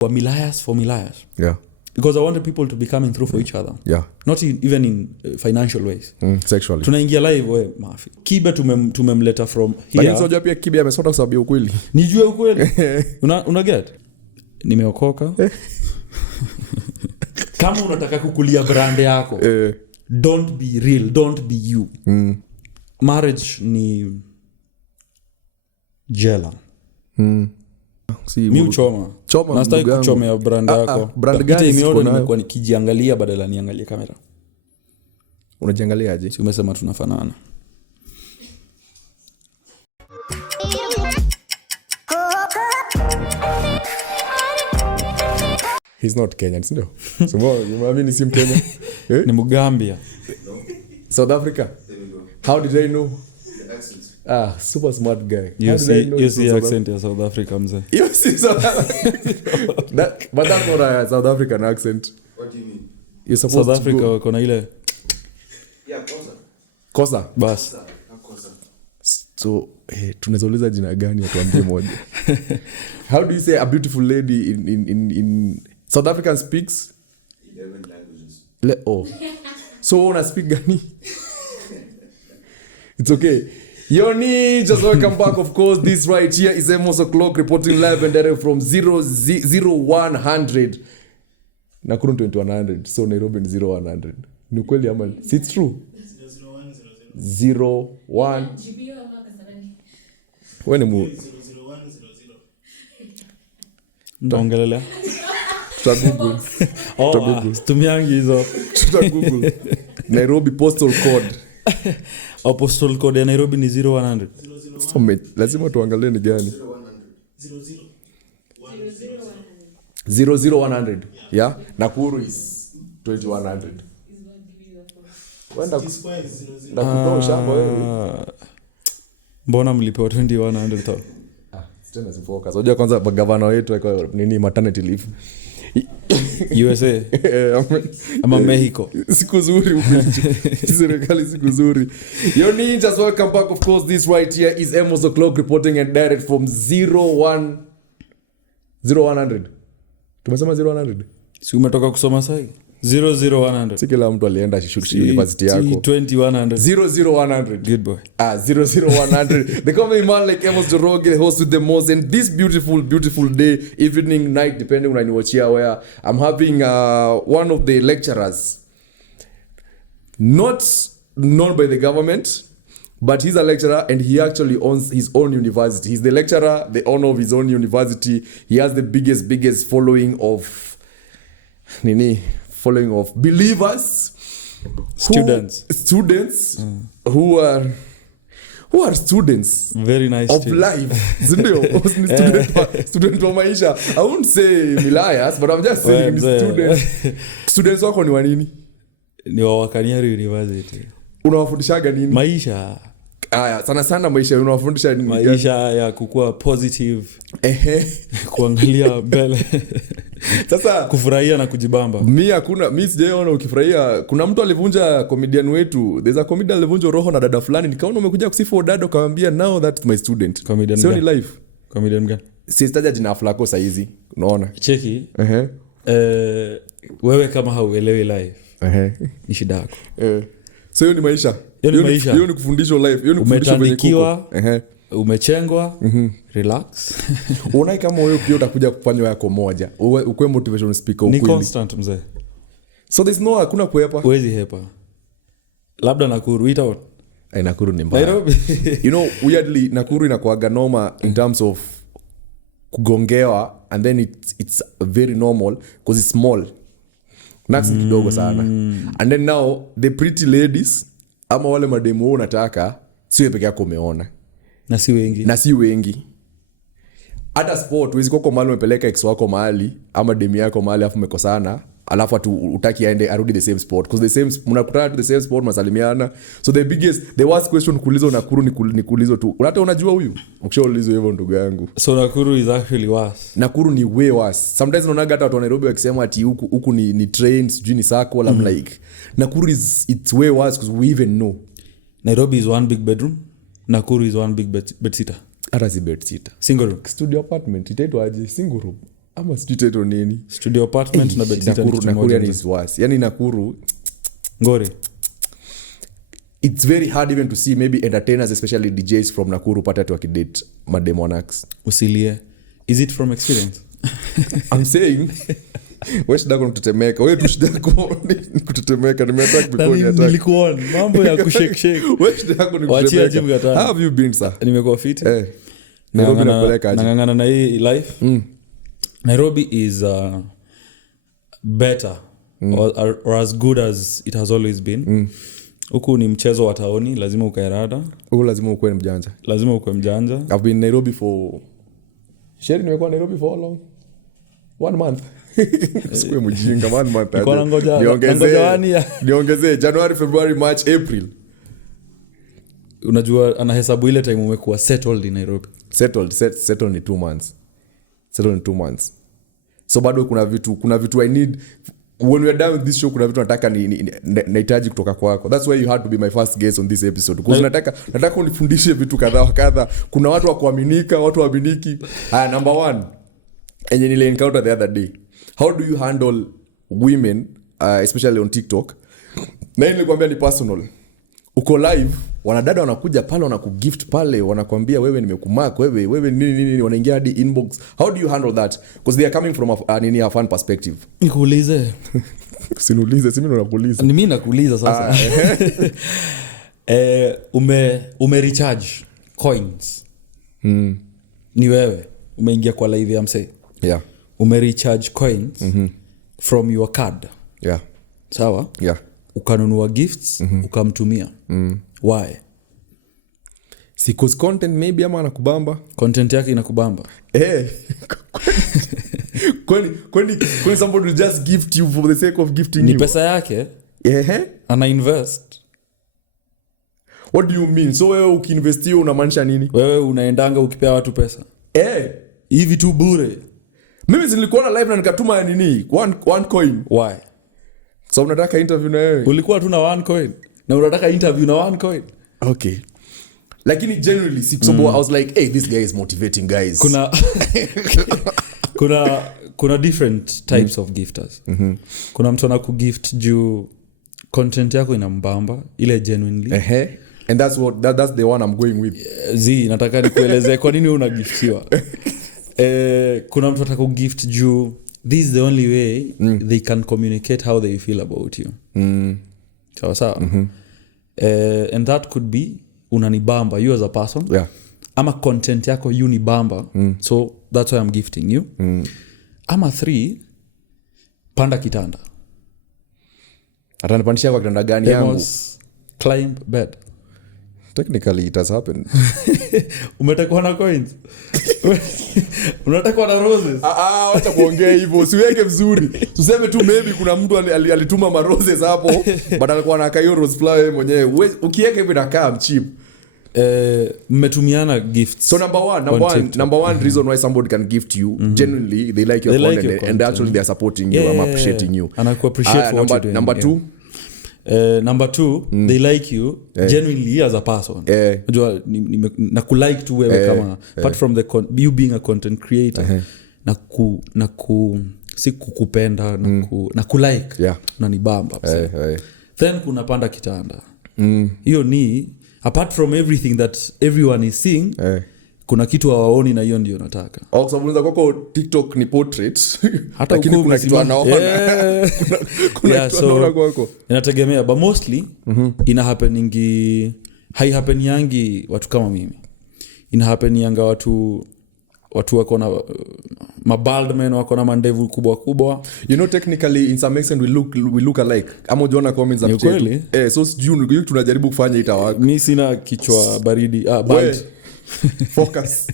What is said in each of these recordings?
for Milayas. Yeah. Because I wanted people to be coming through for each other. Yeah. Not even in financial ways. Sexually. Tunaingia live we mafi. Kibe tumemleta from here. Lakini unajua pia Kibe amesota kwa sababu ya ukweli. Nijue ukweli. Una get? Nimeokoka. Kama unataka kukulia brand yako, don't be real, don't be you. Marriage ni jela. Si mi uchoma. Nastaki kuchomea brand yako. Brand gani nimekuwa nikijiangalia badala niangalie kamera. Unajiangalia aje? Si umesema tunafanana. He's not Kenyan, no. So you si Mkenya? Ni Mugambia. South Africa. How did I know? The accent. Super smart guy. You see accent ya South Africa mzee. You see South Africa. But that's not a South African accent. What do you mean? You're supposed South Africa wako na ile Yeah, Kosa. bas. So, tunazouliza jina gani atuambie moja. How do you say a beautiful lady in South African speaks 11 languages. So una speak gani? It's okay. Yoni, just welcome back. Of course, this right here is Emos Oclock reporting live and direct from 0100. Nakuru 2100. So Nairobi 0100. Ni kweli ama? It's true. 01. When mu Ndongelelea. Google. Tumiangi hizo. Google. Nairobi postal code. Postal code ya Nairobi ni 0100. Lazima tuangalie ni gani. 00 00100. Yeah. Nakuru is 2100. Wenda kutoa shamba wewe. Mbona mlipewa 2100 tao? Tena si focus. Unajua kwanza gavana wetu yuko nini maternity leave. USA ama Mexico. Siku nzuri serikali siku nzuri. Your ninjas, welcome back. Of course, this right here is Emos Oclock reporting and direct from 0100. Tumesema 0100. Si umetoka kusoma sahi? 00100. Si kila mtu alienda university yako. 2100. 00100. Good boy. 00100. They call me man like Emos Njoroge, the host with the most. And this beautiful day, evening, night, depending on when you watch here, where I'm having one of the lecturers, not known by the government, but he's a lecturer and he actually owns his own university. He's the lecturer, the owner of his own university. He has the biggest following of believers, students who are students very nice of life. Student wa maisha. I won't say Milayas, but I'm just saying students wako ni wa nini? Ni wa Wakaniaru University. Unawafundishaga nini? Maisha. Sana maisha unawafundisha nini? Maisha ya kukua positive. Kuangalia mbele. Sasa kufurahia na kujibamba. Mimi sijaona ukifurahia. Kuna mtu alivunja comedian wetu. There's a comedian alivunja roho na dada fulani. Nikaona umekuja kusifu dada ukamwambia now that's my student. Sio ni life. Comedian gani? Sistaja jina flako saa hizi. Unaona? Cheki. Wewe kama hauelewi life. Ni shida yako. So hiyo ni maisha. Hiyo ni kufundishwa life. Hiyo ni kufundishwa kwenye kuko. Umechengwa. Relax. Unaona kama wewe pia utakuja kufanya yako moja. Ukwe motivational speaker ukweli. Ni constant mzee. So there's no hakuna kuepa. Huwezi hepa. Labda Nakuru ita. Nakuru ni mbaya. Nairobi. You know, weirdly Nakuru inakuaga noma in terms of kugongewa, and then it's very normal because it's small. Nax ni kidogo sana. And then now the pretty ladies ama wale mademu unataka sio peke yako umeona. Na si wengi. Hata sport wezi kwa mahali umepeleka ex wako mahali ama demu yako mahali afu mmekosana, alafu utaki aende arudi the same sport because the same mnakutana to the same sport masalimiana. So the worst question kuulizo Nakuru ni kuulizo tu. Hata unajua huyu? Ukishaulizo hivyo ndugu yangu. So Nakuru is actually worse. Nakuru ni way worse. Sometimes unaona hata watu wa Nairobi wakisema ati huku ni trains, sijui ni circle, I'm like Nakuru it's way worse because we even know. Nairobi is one big bedroom. Nakuru is one big bed sitter. Hata si bed sitter. Single room. Studio apartment itaitwa aje? Single room. ama sijui title nini studio apartment na bedsitter ni kitu Nakuru moja yani is worse yani Nakuru ngori. it's very hard even to see maybe entertainers especially DJs from Nakuru pata tu wakidate mademonax. Usilie, is it from experience? I'm saying wewe shida yako kutetemeka, wewe tu shida yako ni kutetemeka. Nimeattack before ni attack. Nilikuona mambo ya kushake shake. Wewe shida yako ni kutetemeka. How have you been sir? Nimekuwa fit. Nairobi napeleka aje? Nangangana na hii life. Nairobi is better or as good as it has always been. Huku ni mchezo wa taoni, lazima ukaerada. Huku lazima ukue mjanja. Lazima ukue mjanja. I've been in Nairobi for Sherry nimekuwa Nairobi for how long? 1 month. Sikue mjinga 1 month. Niongezee January, February, March, April. Unajua anahesabu ile time umekuwa settled in Nairobi. Settled in 2 months. Settled in 2 months. So bado kuna vitu I need when we are done with this show. Kuna vitu nataka nahitaji kutoka kwako. That's why you had to be my first guest on this episode because nataka unifundishe vitu kadhaa. Kuna watu wa kuaminika, watu waaminiki. Number 1 enye nile encounter the other day, how do you handle women especially on TikTok? Na nilikwambia ni personal. Uko live, wanadada wanakuja pale wanakugift pale, wanakuambia wewe nimekumark, wewe nini, wanaingia hadi inbox. How do you handle that? Because they are coming from a fun perspective. Nikuulize. Usiniulize, si mimi nakuuliza. Ni mimi nakuuliza sasa. Ume recharge coins. Ni wewe umeingia kwa live ya msee. Yeah. Ume recharge coins from your card. Yeah. Sawa? Yeah. Ukanunua gifts, ukamtumia. Why? Si cause content maybe ama anakubamba. Content yake inakubamba. Kwani somebody will just gift you for the sake of gifting ni you. Ni pesa yake. Ana invest. What do you mean? So wewe ukiinvestio unamaanisha nini? Wewe unaendanga ukipea watu pesa. Hivi tu bure. Mimi nilikuwa na live na nikatuma nini? One coin. Why? So unataka interview na wewe? Ulikuwa tu na 1 coin. Na unataka interview na 1 coin. Okay. Lakini generally so I was like, hey, this guy is motivating guys. Kuna different types of gifters. Kuna mtu anakugift juu content yako inambamba ile genuinely. And that's the one I'm going with. Nataka nikueleze kwa nini unagiftiwa. Kuna mtu atakugift juu this is the only way they can communicate how they feel about you. Sawa. And that could be unanibamba you as a person. Yeah. Ama content yako you ni bamba. So that's why I'm gifting you. Ama 3 panda kitanda. Atanipandisha kwa kitanda gani yangu? Climb bed. Technically it has happened. Umetakwa na coins. Unatakwa na roses. Wacha kuongea hivyo. Siweke vizuri. Tuseme tu maybe kuna mtu alituma ma roses hapo, but alikuwa na kayo rose flower mwenyewe. Ukiweka hivi inakaa cheap. Mmetumiana gifts. So number one reason why somebody can gift you, genuinely they like your content and actually they are supporting you. I'm appreciating you. And I appreciate what you're doing. Number 2, they like you genuinely as a person. Unajua na kulike tu wewe kama apart from you being a content creator. Na si kukupenda na kulike na nibamba. Then kuna panda kitanda. Hiyo ni apart from everything that everyone is seeing, kuna kitu hawaoni na hiyo ndio nataka. Kwa sababu unaweza kwako TikTok ni portrait. Hata lakini kuna kitu anaona. Kuna kitu anaona kwako. Inategemea but mostly ina happeningi haipeniangi watu kama mimi. Ina happeninga watu wako na mabald men wako na mandevu kubwa. You know technically in some extent we look alike. Ama unaona comments hapo chini. So sijui tunajaribu kufanya itawa. Mimi sina kichwa baridi. Bald. Focus.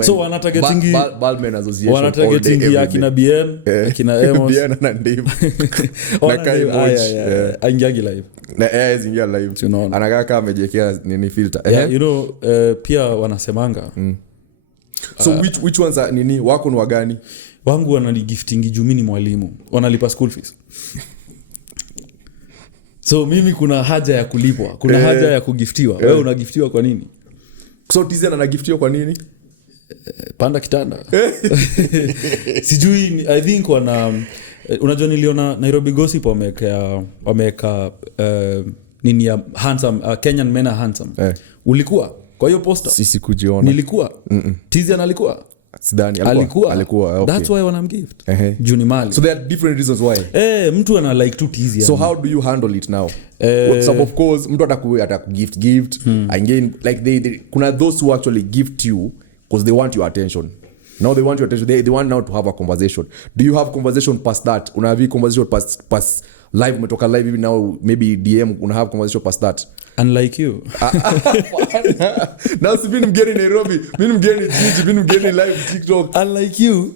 So wanatagetingi Baldman Association. Wanatagetingi akina BN, akina Emos. BN na Dave. Na kai moja. Aingiagi live. Na zingia live. Anakaa kama amejekea nini filter. You know pia wanasemanga. So which ones are nini wako ni wagani? Wangu wananigiftingi juu mimi ni mwalimu. Wanalipa school fees. So mimi kuna haja ya kulipwa. Kuna haja ya kugiftiwa. Wewe unagiftiwa kwa nini? So Tizen anagiftiwa kwa nini? panda kitanda. Sijui I think unajua niliona Nairobi Gospel wameka nini ya handsome Kenyan men are handsome. Ulikuwa kwa hiyo poster? Sisi kujiona. Nilikuwa. Tizian alikuwa? Sidani alikuwa. Okay. That's why wanamgift. Juni mali. So there are different reasons why. Mtu ana like tu Tizian. So how do you handle it now? So of course mtu atakugift again like they kuna those who actually gift you because they want your attention. Now they want your attention. They want now to have a conversation. Do you have conversation past that? Una have conversation past live umetoka live even now maybe DM una have conversation past that. Unlike you. Now see me getting Nairobi, me getting Twitch, me getting live TikTok. Unlike you,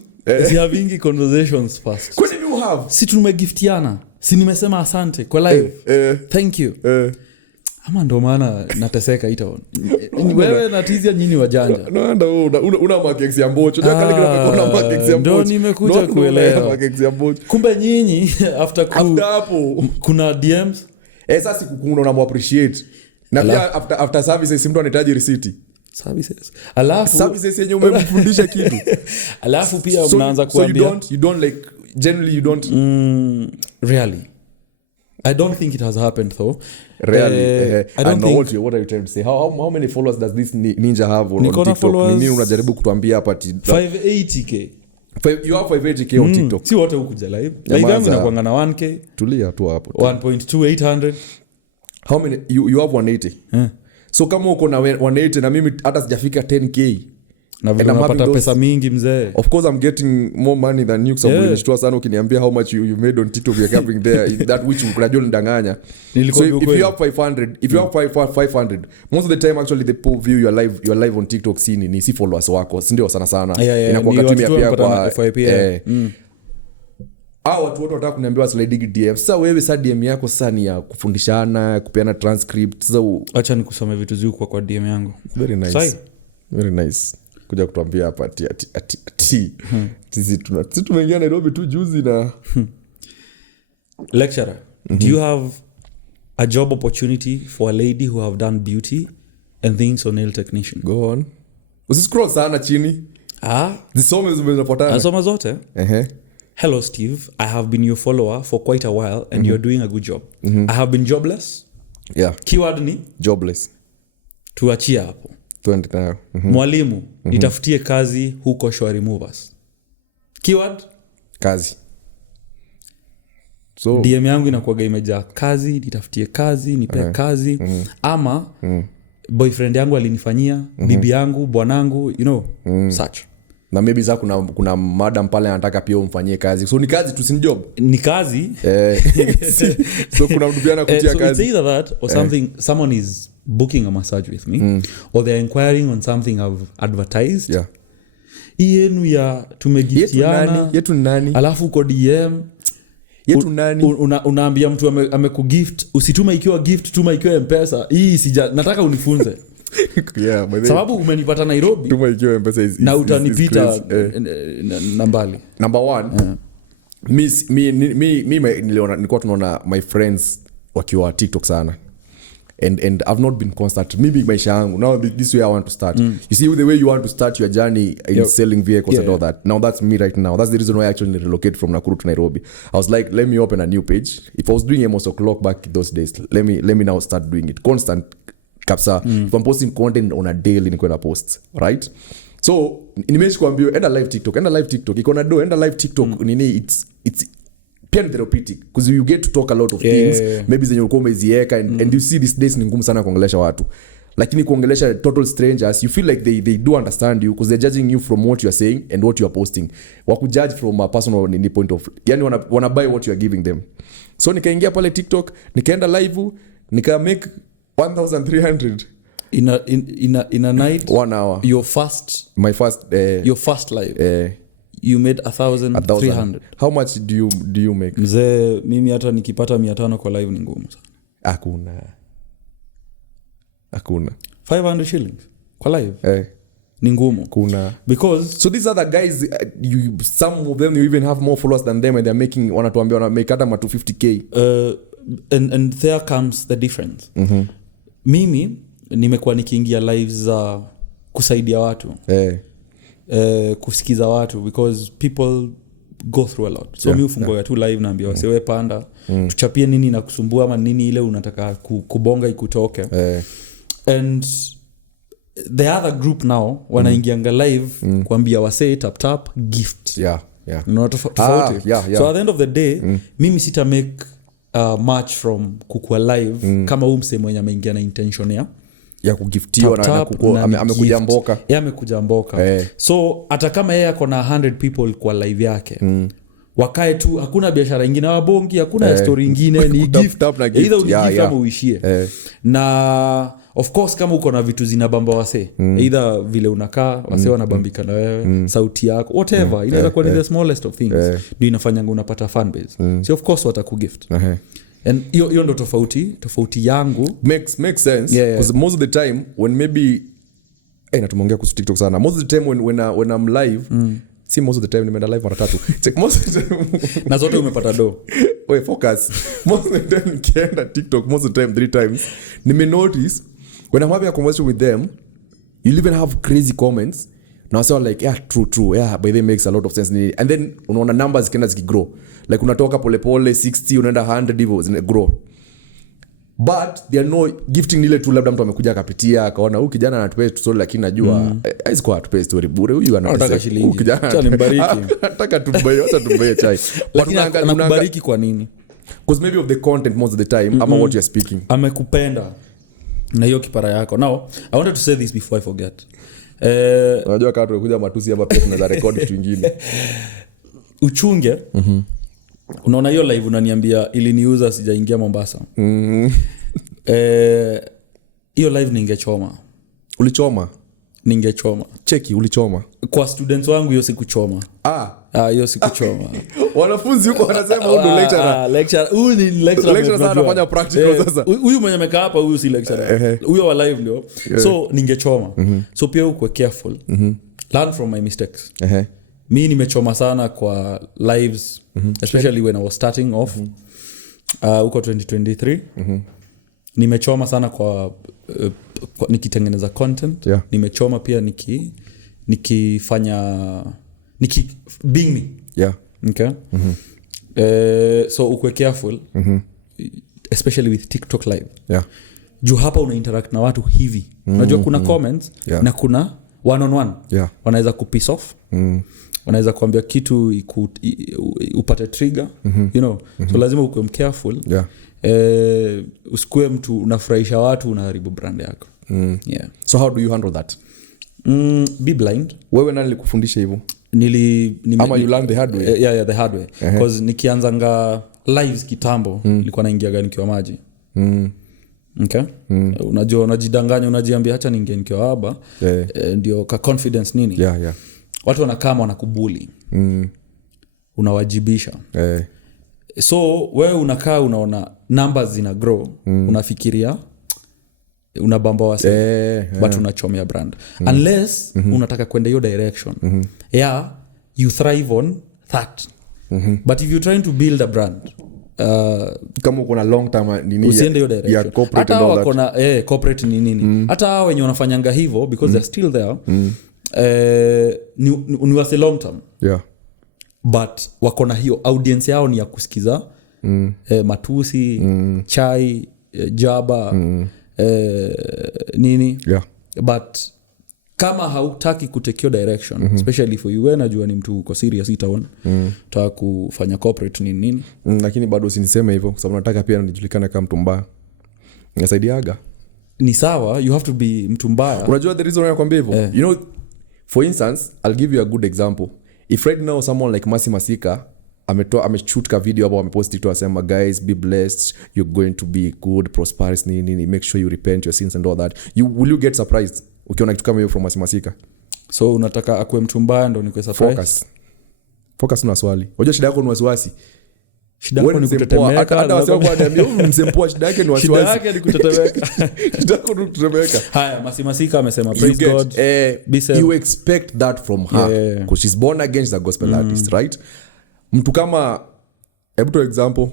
si having conversations past. What did you have? Si tumegiftiana. Si nimesema asante kwa live. Thank you. Ama ndo maana nateseka itaona. Wewe na Tizia nyinyi wajanja. No, una markex ya mbocho. Ndio kale kuna markex ya mbocho. Ndio nimekuja kuelewa. Markex ya mbocho. Kumbe nyinyi after hapo kuna DMs. Sasa sikukuna una appreciate. Na pia after services mtu anahitaji receipt. Services. Alafu services yenyewe umemfundisha kitu. Alafu pia unaanza kuambia you don't like generally you don't really. I don't think it has happened though. Really? I don't know what are you trying to say? How many followers does this ninja have on TikTok? Nini unajaribu kutuambia hapa 580k. You have 580k on TikTok. Si wote huko live. Live yangu inakuanga na 1k. Tulia tu hapo. 1.2800. How many you have 180? So kama uko na 180 na mimi hata sijafika 10k. Na vile unapata pesa mingi mzee. Of course I'm getting more money than you. So nilishtua sana ukiniambia how much you made on TikTok you're coming there that which unajua ndanganya. So if you have 500, most of the time actually the people view your live on TikTok scene ni si followers wako, si ndio sana. Inakuwa katimia pia kwa FYP. Watu wote wanataka kuniambia slide DM. Sasa wewe sa DM yako sasa ni ya kufundishana, kupeana transcript. Sasa acha nikusome vitu ziko kwa DM yangu. Very nice. Very nice. Kuja kutuambia hapa ati sisi tumeingia Nairobi tu juzi na lecturer. Do you have a job opportunity for a lady who have done beauty and things on nail technician? Go on. Usiscroll sana chini. Zisome zimepotana. Nasoma zote. Hello Steve, I have been your follower for quite a while and you're doing a good job. I have been jobless. Yeah. Keyword ni jobless. Tuachia hapo. Mwalimu, nitafutie kazi huko Shwari Movers. Keyword kazi. So DM yangu inakuwa imejaa kazi, nitafutie kazi, nipe kazi ama boyfriend yangu alinifanyia, bibi yangu, bwanangu, you know, such. Na maybe za kuna madam pale anataka pia umfanyie kazi. So ni kazi tu, si job. Ni kazi. So kuna mtu pia anakutia kazi. So it's either that or something someone is booking a massage with me or they're inquiring on something I've advertised. Yeah. Yenu ya tumegiftiana. Yetu nani? Alafu uko DM. Yetu nani? Unaambia mtu amekugift, usitume ikiwa gift, tuma ikiwa M-Pesa. Hii nataka unifunze. Yeah, sababu umenipata Nairobi. Tuma ikiwa M-Pesa is na utanipita nambali. Number 1. Nilikuwa tunaona my friends wakiwa TikTok sana. And I've not been constant. Maybe maisha yangu. Now this way I want to start. You see the way you want to start your journey in selling vehicles and all that. Now that's me right now. That's the reason why I actually relocated from Nakuru to Nairobi. I was like, let me open a new page. If I was doing Emos Oclock back in those days, let me now start doing it. Constant. Kapsa. If I'm posting content on a daily, niko na posts. Right? So, nimeishi kuambia, enda live TikTok. Iko na do, enda live TikTok. Nini, it's pia ni therapeutic because you get to talk a lot of things maybe zenye ulikuwa umezieka and you see these days ni ngumu sana kuongelesha watu, lakini kuongelesha total strangers you feel like they do understand you because they're judging you from what you are saying and what you are posting. Wakujudge from a personal point of, yani wana buy what you are giving them. So nikaingia pale TikTok, nikaenda live, nika make 1300 in a night, 1 hour. Your first live. You made 1,300. How much do you make? Mzee, mimi hata nikipata 500 kwa live ni ngumu sana. Hakuna 500 shillings kwa live ni ngumu. Because so these other guys some of them you even have more followers than them and they're making wanatuambia wana make hata 250k. And there comes the difference. Mimi nimekuwa nikiingia live za kusaidia watu. kusikiza watu because people go through a lot. So mi ufungoya tu live naambia wasewe panda tuchapie nini na kusumbua ama nini ile unataka kubonga ikutoke. And the other group now wanaingianga live kuambia wasee tap tap gift. Tofauti. So at the end of the day mimi sita make much from kukua live kama huyu msee mwenye ameingia na intention ya kugiftiwa na amekuja mboka. Amekuja mboka. So hata kama yeye ako na 100 people kwa live yake wakae tu, hakuna biashara nyingine wabongi, hakuna story nyingine, ni gift up na gift. Either ugift ama uishie. Na of course kama uko na vitu zinabamba wase either vile unakaa wase wanabambika na wewe, sauti yako, whatever, inaweza kuwa ni the smallest of things ndio inafanyanga unapata fan base. So of course watakugift. And hiyo ndo tofauti yangu makes sense because most of the time when maybe natumongia kuhusu TikTok sana, most of the time when I'm live si most of the time nimeenda live mara 3 most of the time na zote umepata do. Wait, focus. Most of the time nikienda TikTok most of the time 3 times nime notice when I'm having a conversation with them you'll even have crazy comments now, so like true by the makes a lot of sense, and then unaona numbers kenda zikigrow like unatoka polepole 60 unaenda 100 hivyo zina grow, but there are no gifting ile tu labda mtu amekuja akapitia akaona huyu kijana anatupea story lakini najua haizi kwa atupea story bure, huyu anataka shilingi acha nimbariki nataka tumbaye acha tumbaye chai lakini anakubariki kwa nini? Because maybe of the content most of the time ama what you're speaking amekupenda na hiyo kipara yako. Now I wanted to say this before I forget. Unajua kama tunakuja matusi hapa pia tunaweza record kitu kingine uchunge. Unaona hiyo live unaniambia iliniuza sijaingia Mombasa. Hiyo live ningechoma. Ulichoma? Ningechoma. Cheki ulichoma. Kwa students wangu hiyo sikuchoma. Hiyo sikuchoma. Wanafunzi huko wanasema huyu ndo lecturer. Huyu ni lecturer sana anafanya practical sasa. Huyu mwenye amekaa hapa huyu si lecturer. Huyo wa live ndio. So ningechoma. So pia uko careful. Learn from my mistakes. Mi nimechoma sana kwa lives especially when I was starting off uko 2023. Nimechoma sana kwa nikitengeneza content. Nimechoma pia nikifanya being me. Okay. So uko careful especially with TikTok live. Juu hapa una interact na watu hivi. Unajua kuna comments na kuna one on one. Wanaweza kupiss off. Wanaweza kuambia kitu upate trigger, you know. So lazima uwe careful. Usikue mtu unafurahisha watu unaharibu brand yako. So how do you handle that? Be blind. Wewe nani alikufundisha hivyo? Ama you learned the hard way? Yeah, the hard way. Because nikianzanga lives kitambo nilikuwa naingia nikiwa maji. Okay. Unajua unajidanganya unajiambia acha niingie nikiwa haba ndio ka confidence nini. Watu wanakama wanakubuli. Unawajibisha. So wewe unakaa unaona numbers zina grow, unafikiria unabamba wase but unachomea brand. Unless unataka kwenda hiyo direction. You thrive on that. But if you're trying to build a brand kama uko na long term nini usiende hiyo direction. Corporate hata wako na corporate nini. Hata wenye wanafanyanga hivyo because they're still there. Ni wase long term. But wako na hiyo audience yao ni ya kusikiza matusi, chai, jaba, nini. But kama hautaki kutekio direction, especially for you, wewe najua ni mtu uko serious itaona utaka kufanya corporate nini. Lakini bado usiniseme hivyo kwa sababu nataka pia nijulikane kama mtu mbaya. Nasaidiaga. Ni sawa, you have to be mtu mbaya. Unajua the reason why nakwambia hivyo? You know, for instance, I'll give you a good example. If right now someone like Masi Masika ameshoot ka video hapo amepost TikTok asema guys be blessed, you're going to be good, prosperous nini, make sure you repent your sins and all that, will you get surprised ukiona kitu kama hiyo from Masi Masika? So unataka akue mtu mbaya ndo nikwe surprise? Focus na swali. Unajua shida yako ni wasiwasi. Shida yako ni kutetemeka. Hata wasio kwa niambia msempoa shida yake ni wasiwasi. Shida yake ni kutetemeka. Shida yako ni kutetemeka. Haya, Masi Masika amesema praise God. You expect that from her because she's born again, she's a gospel artist, right? Mtu kama hebu to example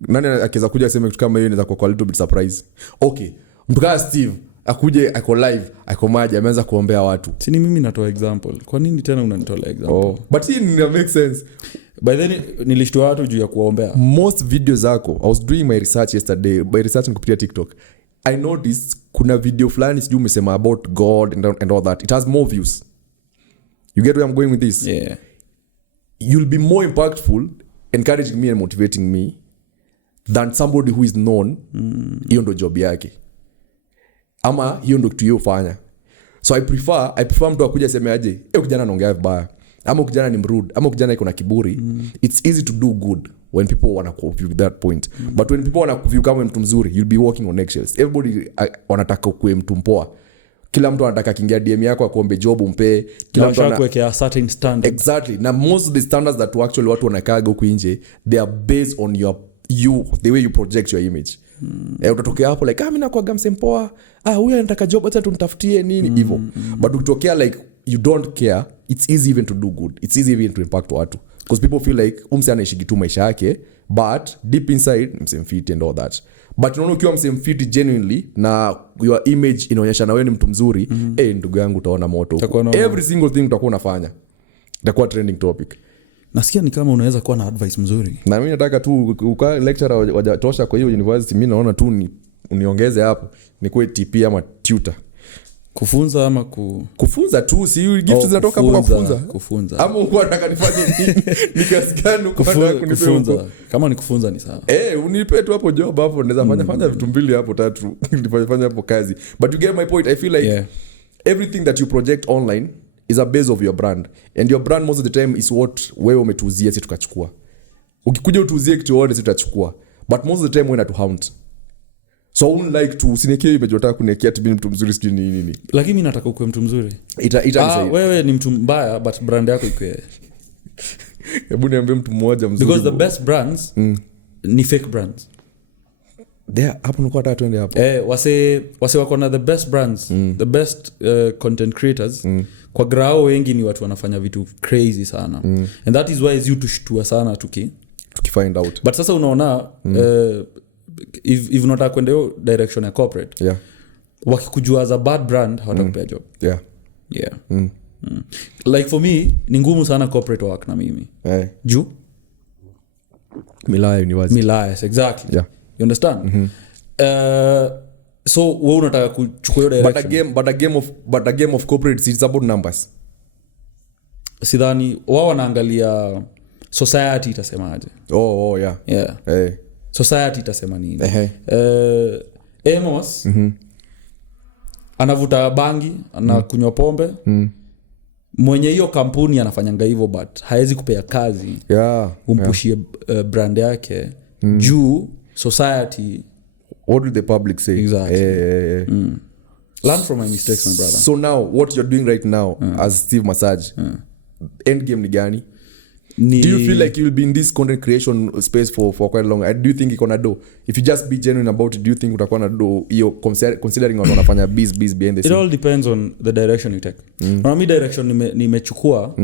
nani akiweza kuja aseme kitu kama hiyo inaweza kuwa a little bit surprise. Okay, mtu kama Steve akuje ako live ako maji ameanza kuombea watu. Sini mimi natoa example. Kwa nini tena unanitolea example? But hii ina make sense. By then nilishtua watu juu ya kuombea. Most videos zako, I was doing my research yesterday, by researching kupitia TikTok. I noticed kuna video fulani sijui umesema about God and all that. It has more views. You get where I'm going with this? Yeah. You'll be more impactful, encouraging me and motivating me than somebody who is known. Hiyo ndo job yake. Ama hiyo ndo kitu yeye ufanya. So I prefer mtu akuja sema aje, kijana anaongea vibaya. Ama kijana ni mrude, ama kijana iko na kiburi. It's easy to do good when people wanna view that point. But when people wanna view kama mtu mzuri, you'll be walking on eggshells. Everybody wanataka kuwe mtu mpoa. Kila mtu anataka kingia DM yako akuombe job umpe. Kila mtu anakuwekea certain standard. Exactly. Na most of the standards that actually watu wanakaga huko nje, they are based on the way you project your image. Utatokea hapo like mimi nakuaga msempoa. Huyu anataka job hata tumtafutie nini hivyo. But ukitokea like you don't care, it's easy even to do good. It's easy even to impact watu. Because people feel like umse anaishi tu maisha yake, but deep inside msemfiti and all that. But unaona ukiwa msemfiti genuinely na your image inaonyesha na wewe ni mtu mzuri, ndugu yangu utaona moto. Every single thing utakuwa unafanya itakuwa trending topic. Nasikia ni kama unaweza kuwa na advice mzuri. Na mimi nataka tu uka lecturer wajatosha kwa hiyo university, mimi naona tu uniongeze hapo nikuwe TP ama tutor. Kufunza ama kufunza tu, si gifts zinatoka hapo kufunza. Ama uko unataka nifanye nini? Nikasikana uko unataka kunifunza. Kama ni kufunza ni sawa. Unipe tu hapo job hapo, naweza fanya vitu mbili hapo tatu. Nifanye hapo kazi. But you get my point. I feel like everything that you project online is a base of your brand. And your brand most of the time is what wewe umetuuzia sisi tukachukua. Ukikuja utuuzie kitu yote sisi tutachukua. But most of the time wewe to hunt. So I wouldn't like to sinekea imejotaka kunekea tu mtu mzuri sijui nini. Lakini mimi nataka ukuwe mtu mzuri. Wewe ni mtu mbaya but brand yako ikwe. Hebu niambie mtu mmoja mzuri. Because the best brands ni fake brands. Hapo niko hata twende hapo. Wase wako na the best brands, the best content creators. Kwa grao wengi ni watu wanafanya vitu crazy sana. And that is why is you tushtua sana tukifind out. But sasa unaona if unataka kwenda hiyo direction ya corporate, wakikujua as a bad brand hawatakupea job. Like for me ni ngumu sana corporate work na mimi. Juu Milaya University. Milayas, exactly. You understand? So wewe unataka kuchukua hiyo direction. But a game of corporate is about numbers. Sidhani wao wanaangalia society itasemaje. Society itasema nini. Emos anavuta bangi, anakunywa pombe. Mwenye hiyo kampuni anafanyanga hivyo but haezi kupea kazi. Umpushie brand yake juu society. What do the public say? Exactly. Learn from my mistakes, my brother. So now what you're doing right now as Steve Massage, end game ni gani? Do you feel like you'll be in this content creation space for quite long? Do you think you're gonna do? If you just be genuine about it, do you think utakuwa na do hiyo considering wanafanya biz behind the scene? It all depends on the direction you take. Na mimi direction nimechukua,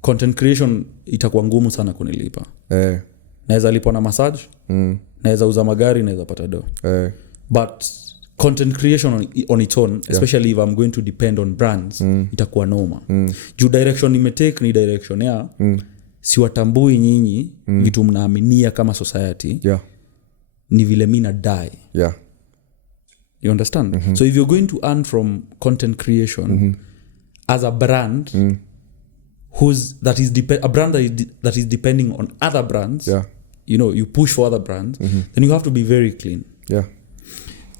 content creation itakuwa ngumu sana kunilipa. Naweza lipa na massage, naweza uza magari, naweza pata do. But content creation on its own, especially if I'm going to depend on brands, itakuwa noma. Juu direction nimetake ni direction ya siwatambui nyinyi vitu mnaaminia kama society. Ni vile mimi na die. You understand? So if you're going to earn from content creation as a brand a brand that is depending on other brands, you know, you push for other brands, then you have to be very clean.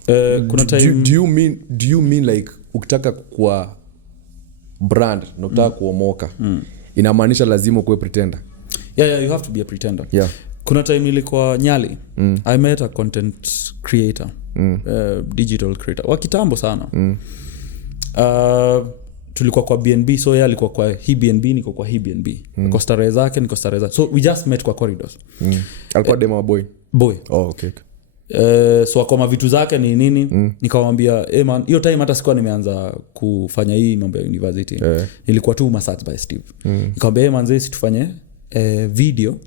Kuna time do you mean like ukitaka kwa brand na ukitaka kuomoka inamaanisha lazima kuwe pretender? You have to be a pretender. Kuna time nilikuwa Nyali, I met a content creator, digital creator wa kitambo sana. Tulikuwa kwa BNB, so yeye alikuwa kwa hii BNB, niko kwa hii BNB. Kwa starehe zake, niko starehe zake. So we just met kwa corridors. Alikuwa demo boy. Okay. So akoma vitu zake ni nini, nikamwambia man, hiyo time hata sikuwa nimeanza kufanya hii mambo ya university. Nilikuwa tu Massage by Steve. Nikamwambia man, sisi tufanye video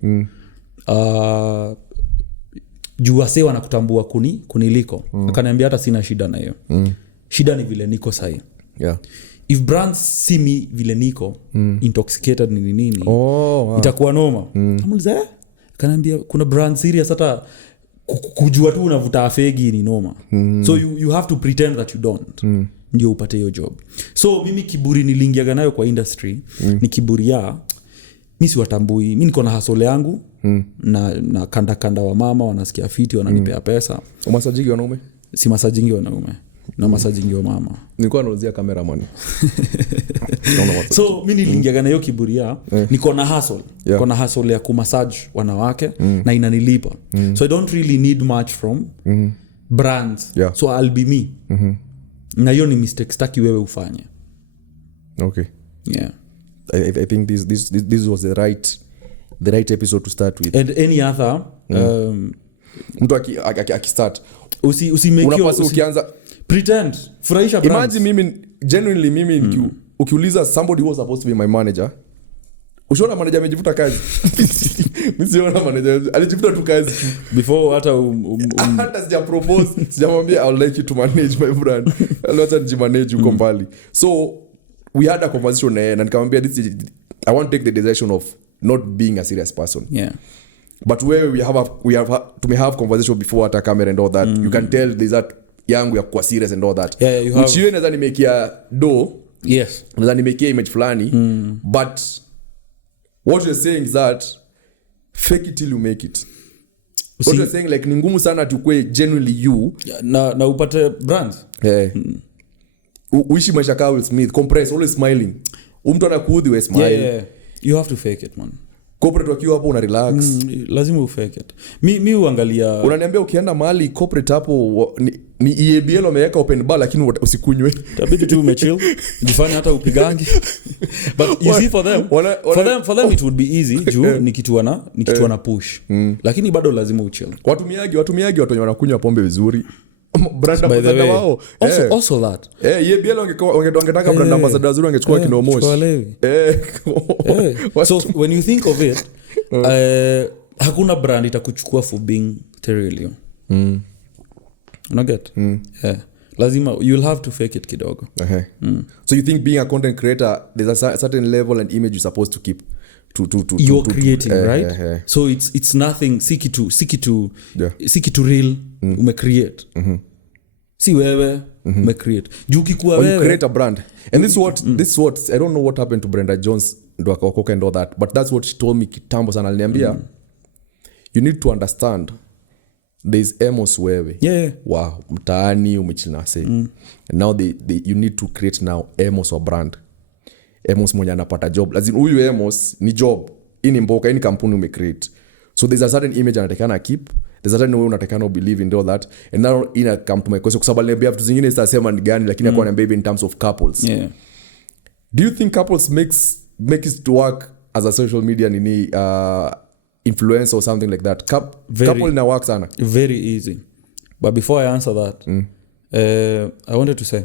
juu wase wanakutambua kuniliko. Akaniambia hata sina shida na hiyo. shida ni vile niko sahi. Yeah. If brands see me vile niko intoxicated nini itakuwa noma. Amuliza kanaambia kuna brand serious hata kujua tu unavuta afegi ni noma. So you have to pretend that you don't. Ndio upate hiyo job. So mimi kiburi niliingiaga nayo kwa industry ni kiburi ya mimi si watambui. Mimi niko na hustle yangu na kanda wa mama wanasikia fiti wananipea pesa. Umasajingi wanaume? Si masajingi wanaume na masajingi wa mama. Nilikuwa nauzia cameraman. So mimi niliingia na hiyo kiburi ya niko na hustle. Niko na hustle ya kumassage wanawake na inanilipa. So I don't really need much from brands. So I'll be me. Na hiyo ni mistake staki wewe ufanye. Okay. Yeah. I think this was the right episode to start with. And any other mtu akistart usimake ukianza pretend furahisha brands. Imagine mimi genuinely ukiuliza somebody who was supposed to be my manager, ushaona manager amejifuta kazi. Mimi siona manager alijifuta tu kazi before hata hata sija propose sijamwambia I would like you to manage my brand. Alwacha nijimanage uko mbali. So we had a conversation na nikamwambia I want to take the decision of not being a serious person. Yeah. But where we have conversation before at a camera and all that, you can tell there's that yangu ya kwa serious and all that. Yeah, you which you naweza nimekia do. Yes. Naweza nimekia image fulani. But what you're saying is that fake it till you make it. What you're saying like ni ngumu sana tukue genuinely you. Na upate brands. Yeah. Uishi maisha kama Will Smith, compress, always smiling. Mtu anakuudhi we smile. Yeah. You have to fake it, man. Corporate wakiwa hapo una relax. Lazima ufake it. Mi uangalia unaniambia ukienda mahali corporate hapo ni EABL wameweka open bar lakini usikunywe. Tabidi tu umechill. Jifanye hata upigangi. But you see for them it would be easy juu ni kitu wana push. Lakini bado lazima uchill. Watumiaji watu wenye wanakunywa pombe vizuri. Brand ambassador wao. Also that. EABL wangetaka brand ambassador wazuri wangechukua kina Omosh. So when you think of it, hakuna brand itakuchukua for being Terrelio. Unaget? Yeah. Lazima you'll have to fake it kidogo. So you think being a content creator there's a certain level and image you're supposed to keep to you're creating, right? So it's nothing sikitu real umecreate. Si wewe umecreate. Juu ukikuwa wewe you create a brand. And this is what I don't know what happened to Brenda Jones ndo akaokoka and all that, but that's what she told me kitambo sana. Aliniambia you need to understand there's Emos wewe. Yeah. Wow, mtaani umechilina say. And now you need to create now Emos or brand. Emos mwenye anapata job. Lazima huyu Emos ni job. Ini mboka, ini kampuni umecreate. So there's a certain image anatakana keep. There's a certain way unatakana believe in all that. And now ina come to my question kwa sababu niambia vitu zingine sitasema ni gani lakini kwa niambia in terms of couples. Yeah. Do you think couples make it to work as a social media nini influencer or something like that? Couple na work sana. Very easy. But before I answer that, I wanted to say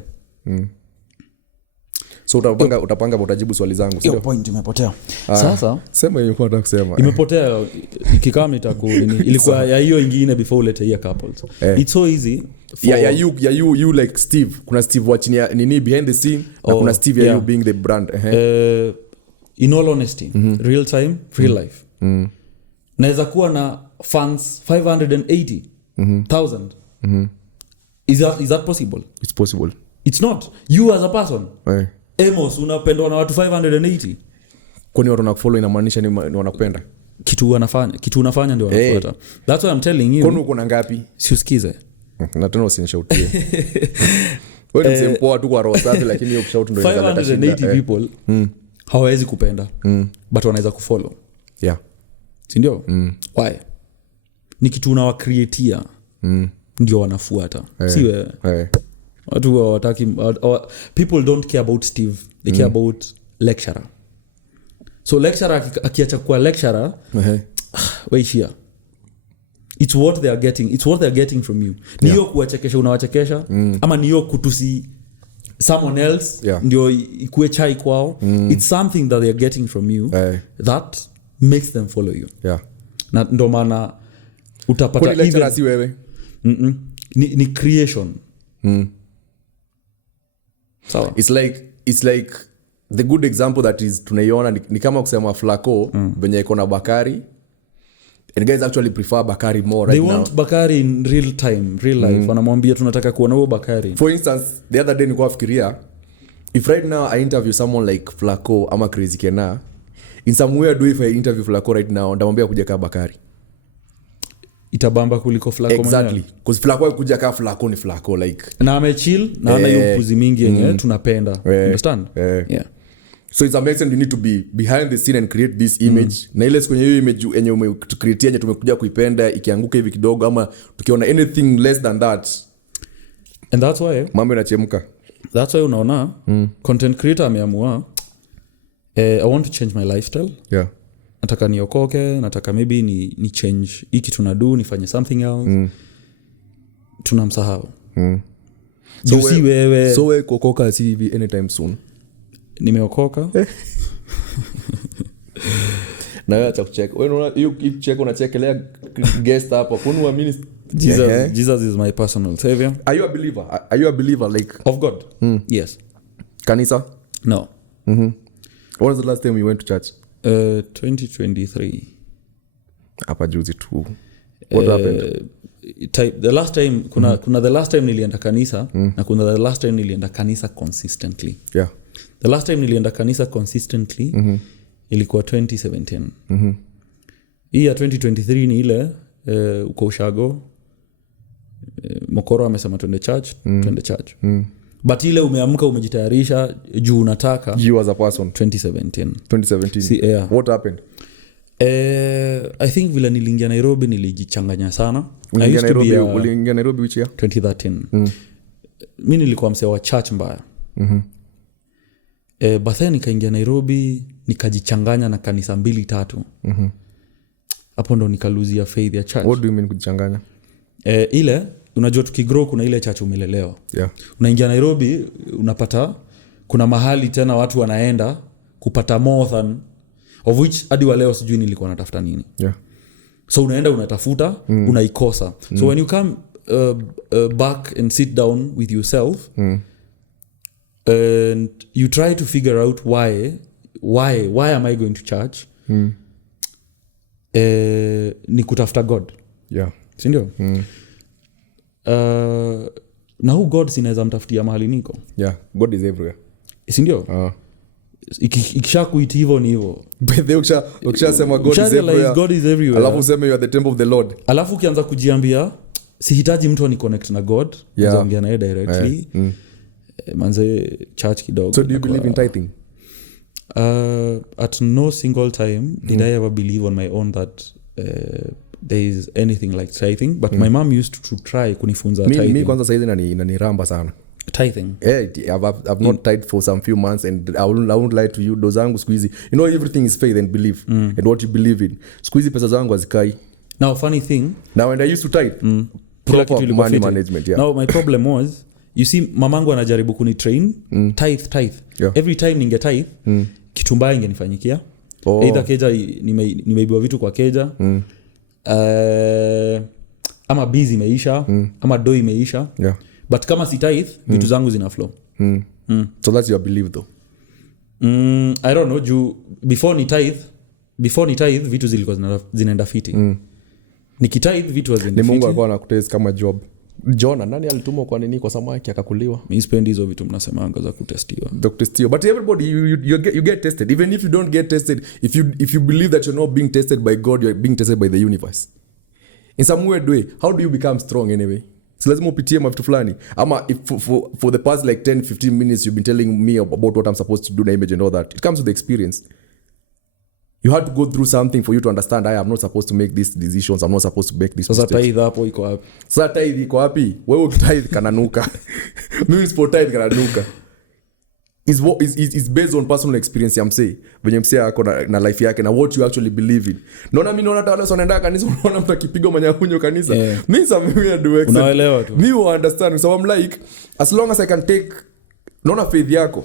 so utapanga utajibu swali zangu sio? Point imepotea. Sasa sema hiyo kwa kusema. Imepotea ikikama ilikuwa ya hiyo ingine before ulete hiyo couples. It's so easy. You like Steve. Kuna Steve watching nini behind the scene na kuna Steve you being the brand. In all honesty, real time, real life. Naweza kuwa na fans 580,000. Is that possible? It's possible. It's not. You as a person. Emos unapendwa na watu 580. Kwani watu wanakufollow inamaanisha ni wanakupenda? Kitu unafanya ndio wanafuata. That's why I'm telling you. Kwani uko na ngapi? Siusikize. Na tena usinishautie. Wewe ni msempoa tu kwa roho safi lakini hiyo shout ndio inaleta shida. 580 people hawawezi kupenda. But wanaweza kufollow. Yeah. Si ndio? Why? Ni kitu unawacreatea. Ndio wanafuata. Si wewe. Watu hawataki. People don't care about Steve. They care about lecturer. So lecturer akiacha kuwa lecturer, waishia. It's what they are getting. It's what they are getting from you. Niyo kuwachekesha unawachekesha ama niyo kutusi someone else ndio ikue chai kwao. It's something that they are getting from you that makes them follow you. Na ndo maana utapata lecturer si wewe. Ni creation. Sawa. It's like the good example that is tunaiona ni kama kusema Flacco venye iko na Bakari, and guys actually prefer Bakari more right now. They want Bakari in real time, real life. Wanamwambia tunataka kuona huo Bakari. For instance, the other day nilikuwa fikiria, if right now I interview someone like Flacco ama Crazy Kena, in some weird way if I interview Flacco right now ndamwambia kuja kama Bakari. Itabamba kuliko Flacco mwenyewe. Exactly. Because Flacco kuja kama Flacco ni Flacco like. Na amechill na ana hiyo puzi mingi yenye tunapenda. Understand? Yeah. So it's amazing you need to be behind the scene and create this image. Na ile kwenye hiyo image yenye umecreate yenye tumekuja kuipenda ikianguka hivi kidogo ama tukiona anything less than that. And that's why mambo yanachemka. That's why unaona content creator ameamua I want to change my lifestyle. Yeah. Nataka niokoke, nataka maybe ni change hiki tunadu nifanye something else. Tunamsahau. So we kuokoka si hivi anytime soon. Nimeokoka. Na wewe acha kucheck. Wewe unaona hiyo check unachekelea guest hapo. Kwani uamini Jesus is my personal savior. Are you a believer? Are you a believer like of God? Yes. Kanisa? No. When was the last time you went to church? 2023. Hapa juzi tu. What happened? The last time kuna the last time nilienda kanisa na kuna the last time nilienda kanisa consistently. Yeah. The last time nilienda kanisa consistently ilikuwa 2017. Hii ya 2023 ni ile uko ushago. Mokoro amesema twende church, twende church. But ile umeamka umejitayarisha juu unataka. You as a person. 2017. See, yeah. What happened? I think vile niliingia Nairobi nilijichanganya sana. Uliingia Nairobi which year? 2013. Mimi nilikuwa msee wa church mbaya. But then nikaingia Nairobi nikajichanganya na kanisa 2-3. Hapo ndo nikaluzia faith ya church. What do you mean kujichanganya? Ile unajua tukigrow kuna ile church umelelewa. Yeah. Unaingia Nairobi unapata kuna mahali tena watu wanaenda kupata more than of which hadi wa leo sijui nilikuwa natafuta nini. Yeah. So unaenda unatafuta unaikosa. So when you come back and sit down with yourself and you try to figure out why am I going to church? Ni kutafuta God. Yeah. Sindio? Na who God sinaweza mtafutia mahali niko. Yeah. God is everywhere. Sindio? Ikisha kuiti hivyo ni hivyo. Ukisha sema God is everywhere. Alafu useme you are the temple of the Lord. Alafu ukianza kujiambia sihitaji mtu aniconnect na God. Unaongea naye directly. Manze church kidogo. So do you believe in tithing? At no single time did I ever believe on my own that there is anything like tithing, but my mom used to try kunifunza tithing. Mimi kwanza saizi inaniramba sana. Tithing. Yeah, I've not tithed for some few months and I won't lie to you. Those zangu squeezy. You know everything is faith and belief and what you believe in. Squeezy pesa zangu hazikai. Now funny thing. Now when I used to tithe, proper money management. Yeah. Now my problem was, you see mamangu anajaribu kunitrain tithe. Yeah. Every time ninge tithe, kitu mbaya ingenifanyikia. Either keja nimeibiwa vitu kwa keja. Ama busy imeisha, ama doi imeisha. Yeah. But kama si tithe, vitu zangu zina flow. So that's your belief though. I don't know, before ni tithe vitu zilikuwa zinaenda fiti. Nikitithe vitu haziendi fiti. Ni Mungu alikuwa anakutest kama Job. Jona nani alitumwa kwa nini kwa samaki akakuliwa? Mimi sipendi hizo vitu mnasemanga za kutestiwa. But everybody you get tested. Even if you don't get tested, if you believe that you're not being tested by God, you're being tested by the universe. In some weird way, how do you become strong anyway? So lazima upitie mavitu fulani. Ama if for the past like 10-15 minutes you've been telling me about what I'm supposed to do na image and all that. It comes with the experience. You had to go through something for you to understand I am not supposed to make these decisions. I'm not supposed to make these mistakes. Sasa tithe hapo iko wapi? Sasa tithe iko wapi? Wewe ukitithe kananuka. Mimi sipo tithe kananuka. Is based on personal experience I'm saying. Venye msee yako na life yake na what you actually believe in. Naona mimi naona wale wanaenda kanisa unaona mtu akipiga manyakunyo kanisa. Mimi weird way. Unaelewa tu. Mimi understand. So I'm like as long as I can take naona faith yako.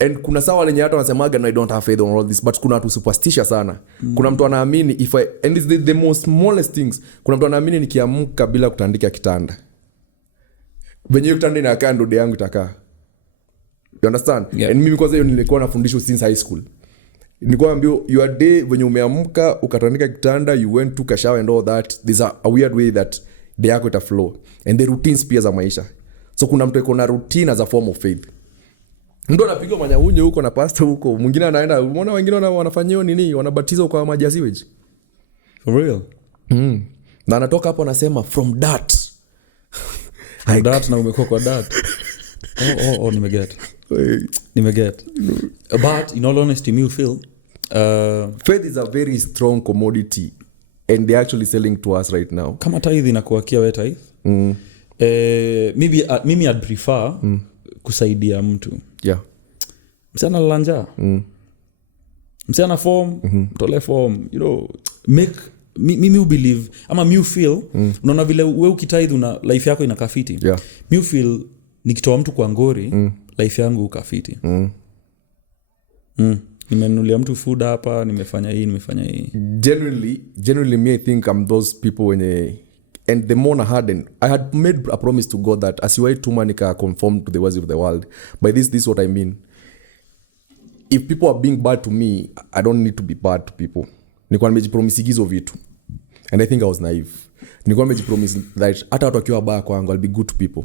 And kuna sawa lenye hata wanasemaga no I don't have faith on all this, but kuna watu superstitious sana. Kuna mtu anaamini if I and it's the most smallest things. Kuna mtu anaamini nikiamka bila kutandika kitanda. Venye kitanda inakaa ndo yangu itakaa. you understand? Yeah. And mimi kwanza hiyo nilikuwa nafundishwa since high school. Nilikuwa ambio your day venye umeamka ukatandika kitanda, you went to shower and all that, there's a weird way that day yako ita flow, and the routines pia za maisha. So kuna mtu iko na routine as a form of faith. Ndio anapiga manyahunye huko na pasta huko, mwingine anaenda, umeona wengine wanafanyia nini, wanabatiza kwa maji ya sewage. For real? Na anatoka hapo anasema from that na umekuwa kwa that. Nimeget. But in all honesty, me feel faith is a very strong commodity and they're actually selling to us right now. Kama tithe inakuakia we tithe. Mimi I'd prefer kusaidia mtu. Yeah. Msiana lanja. Msiana form, tole form, you know, make me believe ama me feel unaona vile wewe ukitithe una life yako inakafiti. Yeah. Me feel nikitoa mtu kwa ngori life yangu ukafiti. Nimenunulia mtu food hapa, nimefanya hii. Genuinely me I think I'm those people when and the more I had made a promise to God that as you wait too many can conform to the ways of the world. By this is what I mean. If people are being bad to me, I don't need to be bad to people. Nilikuwa nimejipromise hizo vitu. And I think I was naive. Nilikuwa nimejipromise that hata watu wakiwa baya kwangu I'll be good to people.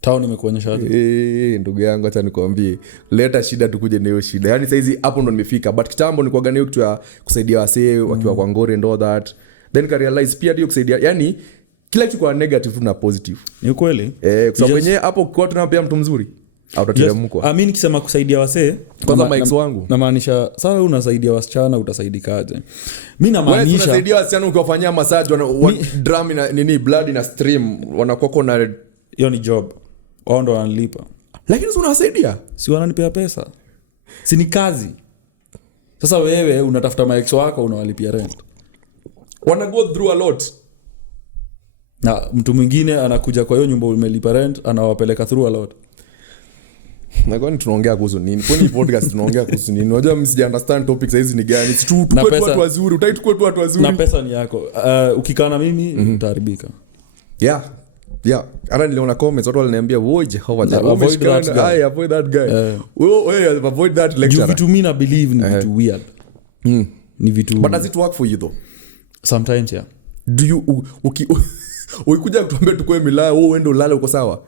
Tao nimekuonyesha aje? Ndugu yangu acha nikwambie, leta shida tukuje na hiyo shida. Yaani saizi hapo ndo nimefika. But kitambo nilikuwa gani kitu ya kusaidia wasee wakiwa kwa ngori and all that. Then I realize pia ndio kusaidia. Yaani kila kitu kwa negative na positive. Ni ukweli? Kwa sababu wenyewe hapo kwa tunapea mtu mzuri. Utateremkwa. Mimi nikisema kusaidia wasee, kwanza Mike wangu. Namaanisha sawa wewe unasaidia wasichana utasaidikaje? Mimi namaanisha wewe unasaidia wasichana ukiwafanyia massage drum ina nini blood ina stream wanakuwa na hiyo ni job. Wao ndo wanalipa. Lakini unawasaidia? Si wananipea pesa. Si ni kazi. Sasa wewe unatafuta ma ex wako unawalipia rent. Wana go through a lot. Na mtu mwingine anakuja kwa hiyo nyumba umelipa rent anawapeleka through a lot. Na kwani tunaongea kuhusu nini? Kwani podcast tunaongea kuhusu nini? Unajua mimi sija understand topics hizi ni gani? Si tu watu wazuri, utaki tukue tu watu wazuri. Na pesa ni yako. Ukikaa na mimi utaharibika. Yeah. Ana niliona comments watu waliniambia woi Jehova avoid that guy. Avoid that lecturer. You vitu mimi na believe ni vitu weird. Ni vitu. But does it work for you though? Sometimes yeah. Do you ukikuja kutuambia tukue Milaya wewe uende ulale uko sawa?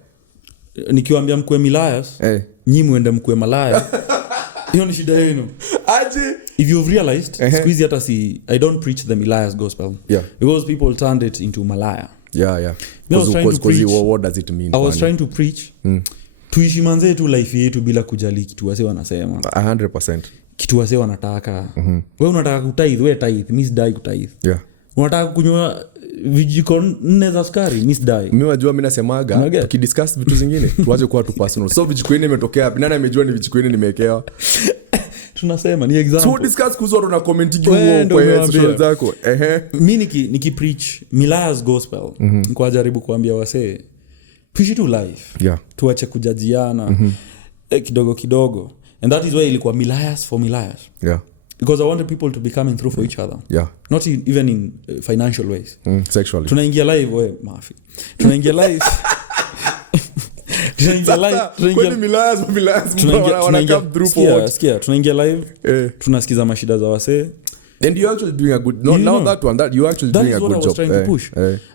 Nikiwaambia mkue Milayas, nyinyi muende mkue Malaya. Hiyo ni shida yenu. Aje. If you've realized, squeeze hata I don't preach the Milayas Gospel. Yeah. Because people turned it into Malaya. Yeah. What does it mean? I was trying to preach. Tuishi manze tu life yetu bila kujali kitu wase wanasema. 100%. Kitu wase wanataka. Wewe unataka kutithe, wewe tithe, mimi sidai kutithe. Yeah. Unataka kunywa vijiko 4 za sukari, mimi sidai. Mimi wajua mimi nasemaga tukidiscuss vitu zingine tuache kuwa tu personal. So vijiko 4 imetokea wapi? Nani amejua ni vijiko 4 nimewekewa? Tunasema ni example. So discuss kuhusu watu na comment huo kwa social zako. Mimi niki preach Milayas Gospel. Kwa jaribu kuambia wasee preach to life. Yeah. Tuache kujajiana kidogo. And that is why ilikuwa Milayas for Milayas. Yeah. Because I wanted people to be coming through for each other. Yeah. Not even in financial ways. Sexually. Tunaingia live we mafi. Tunaingia live. Kwani Milayas wana come through for what? Sikia, tunaingia live. Tunasikiza mashida za wasee. And you actually doing a good now that one that you actually doing a good job. That is what I was trying to push.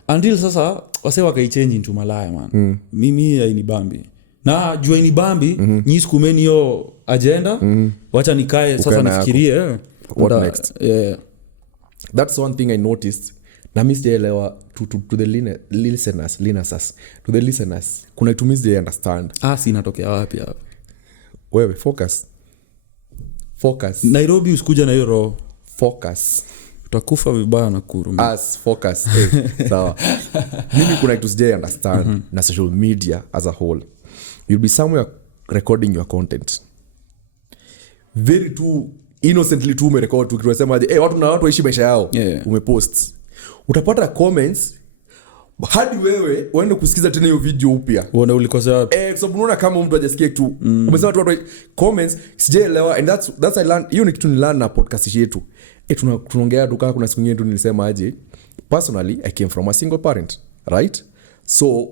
Until sasa wasee wakaichange into Malaya man. Mimi haini bambi. Na jua ni bambi, nyi sikumeni hiyo agenda. Wacha nikae sasa nifikirie what next. That's one thing I noticed. Na mimi sijaelewa to the listeners. Kuna kitu mimi understand. Si inatokea wapi hapa? Wewe focus. Nairobi usikuja na hiyo roho. Focus. Utakufa vibaya na kurumi. Focus. Sawa. Mimi kuna kitu sija understand na social media as a whole. You'll be somewhere recording your content. Very too innocently tu umerecord tu tunasema watu waishi maisha yao. Umepost. Utapata comments hadi wewe uende kusikiza tena hiyo video upya. Uone ulikosea wapi? Kwa sababu unaona kama mtu hajasikia tu. Umesema watu comments sijaelewa and that's I learned. Hiyo ni kitu nilearn na podcast yetu. Tunaongea duka kuna siku nyingine tu nilisema aje. Personally I came from a single parent, right? So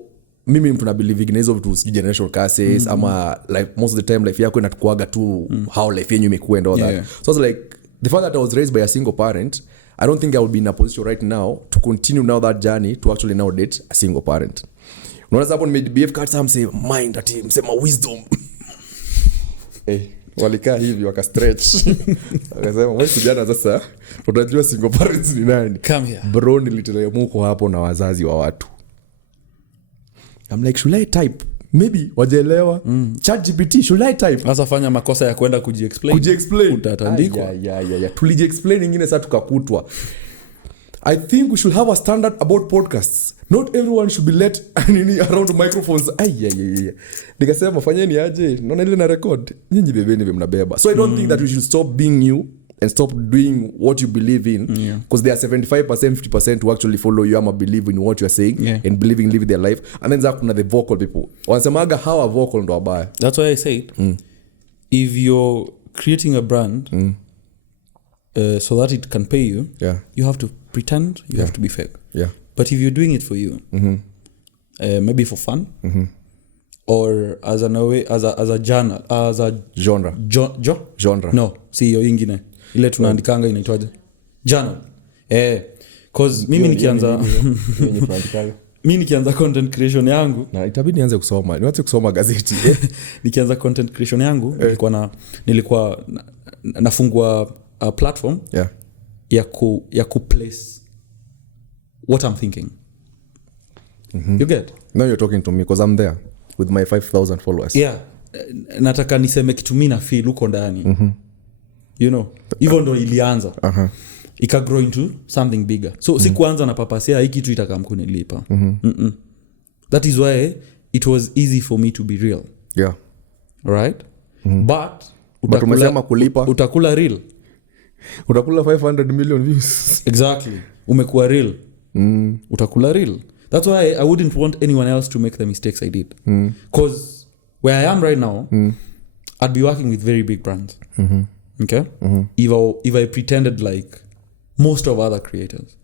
mimi mtu na believe in hizo vitu si generational curses ama like most of the time life yako inatukuaga tu how life yenyu imekuwa and all that. So I was like the fact that I was raised by a single parent, I don't think I would be in a position right now to continue now that journey to actually now date a single parent. Unaona hapo nimebehave cards some say mind ati msema wisdom. Walikaa hivi waka stretch. Wakasema wewe kijana sasa unajua single parents ni nani? Come here. Bro niliteremko hapo na wazazi wa watu. I'm like should I type? Maybe wajaelewa. ChatGPT should I type? Sasa fanya makosa ya kwenda kujiexplain. Utatandikwa. Yeah. Tulijiexplain ingine sasa tukakutwa. I think we should have a standard about podcasts. Not everyone should be let around microphones. Nikasema fanyeni aje. Naona ile na record. Nyinyi bebeni mnabeba. So I don't think that we should stop being you and stop doing what you believe in because there are 75% 50% who actually follow you and believe in what you are saying and believe in living their life, and then kuna the vocal people wanasemaga how a vocal ndo abaya. That's why I said if you're creating a brand so that it can pay you, you have to pretend, you have to be fake. But if you're doing it for you, maybe for fun, or as a journal, as a genre. Genre. No, si hiyo ingine. Ile tunaandikanga inaitwaje? Journal. Cause mimi nikianza content creation yangu na itabidi nianze kusoma gazeti. Nikianza content creation yangu nilikuwa nafungua a platform ya ku place what I'm thinking. You get? Now you're talking to me because I'm there with my 5,000 followers. Nataka niseme kitu mimi na feel uko ndani. You know, even though ilianza ika grow into something bigger. So sikuanza na papasia hiki kitu itakamkunilipa. That is why it was easy for me to be real. Right? But umesema kulipa, utakula real. Utakula 500 million views. Exactly. Umekuwa real. Utakula real. That's why I wouldn't want anyone else to make the mistakes I did. Because where I am right now, I'd be working with very big brands. Okay? If I pretended like most of other creators.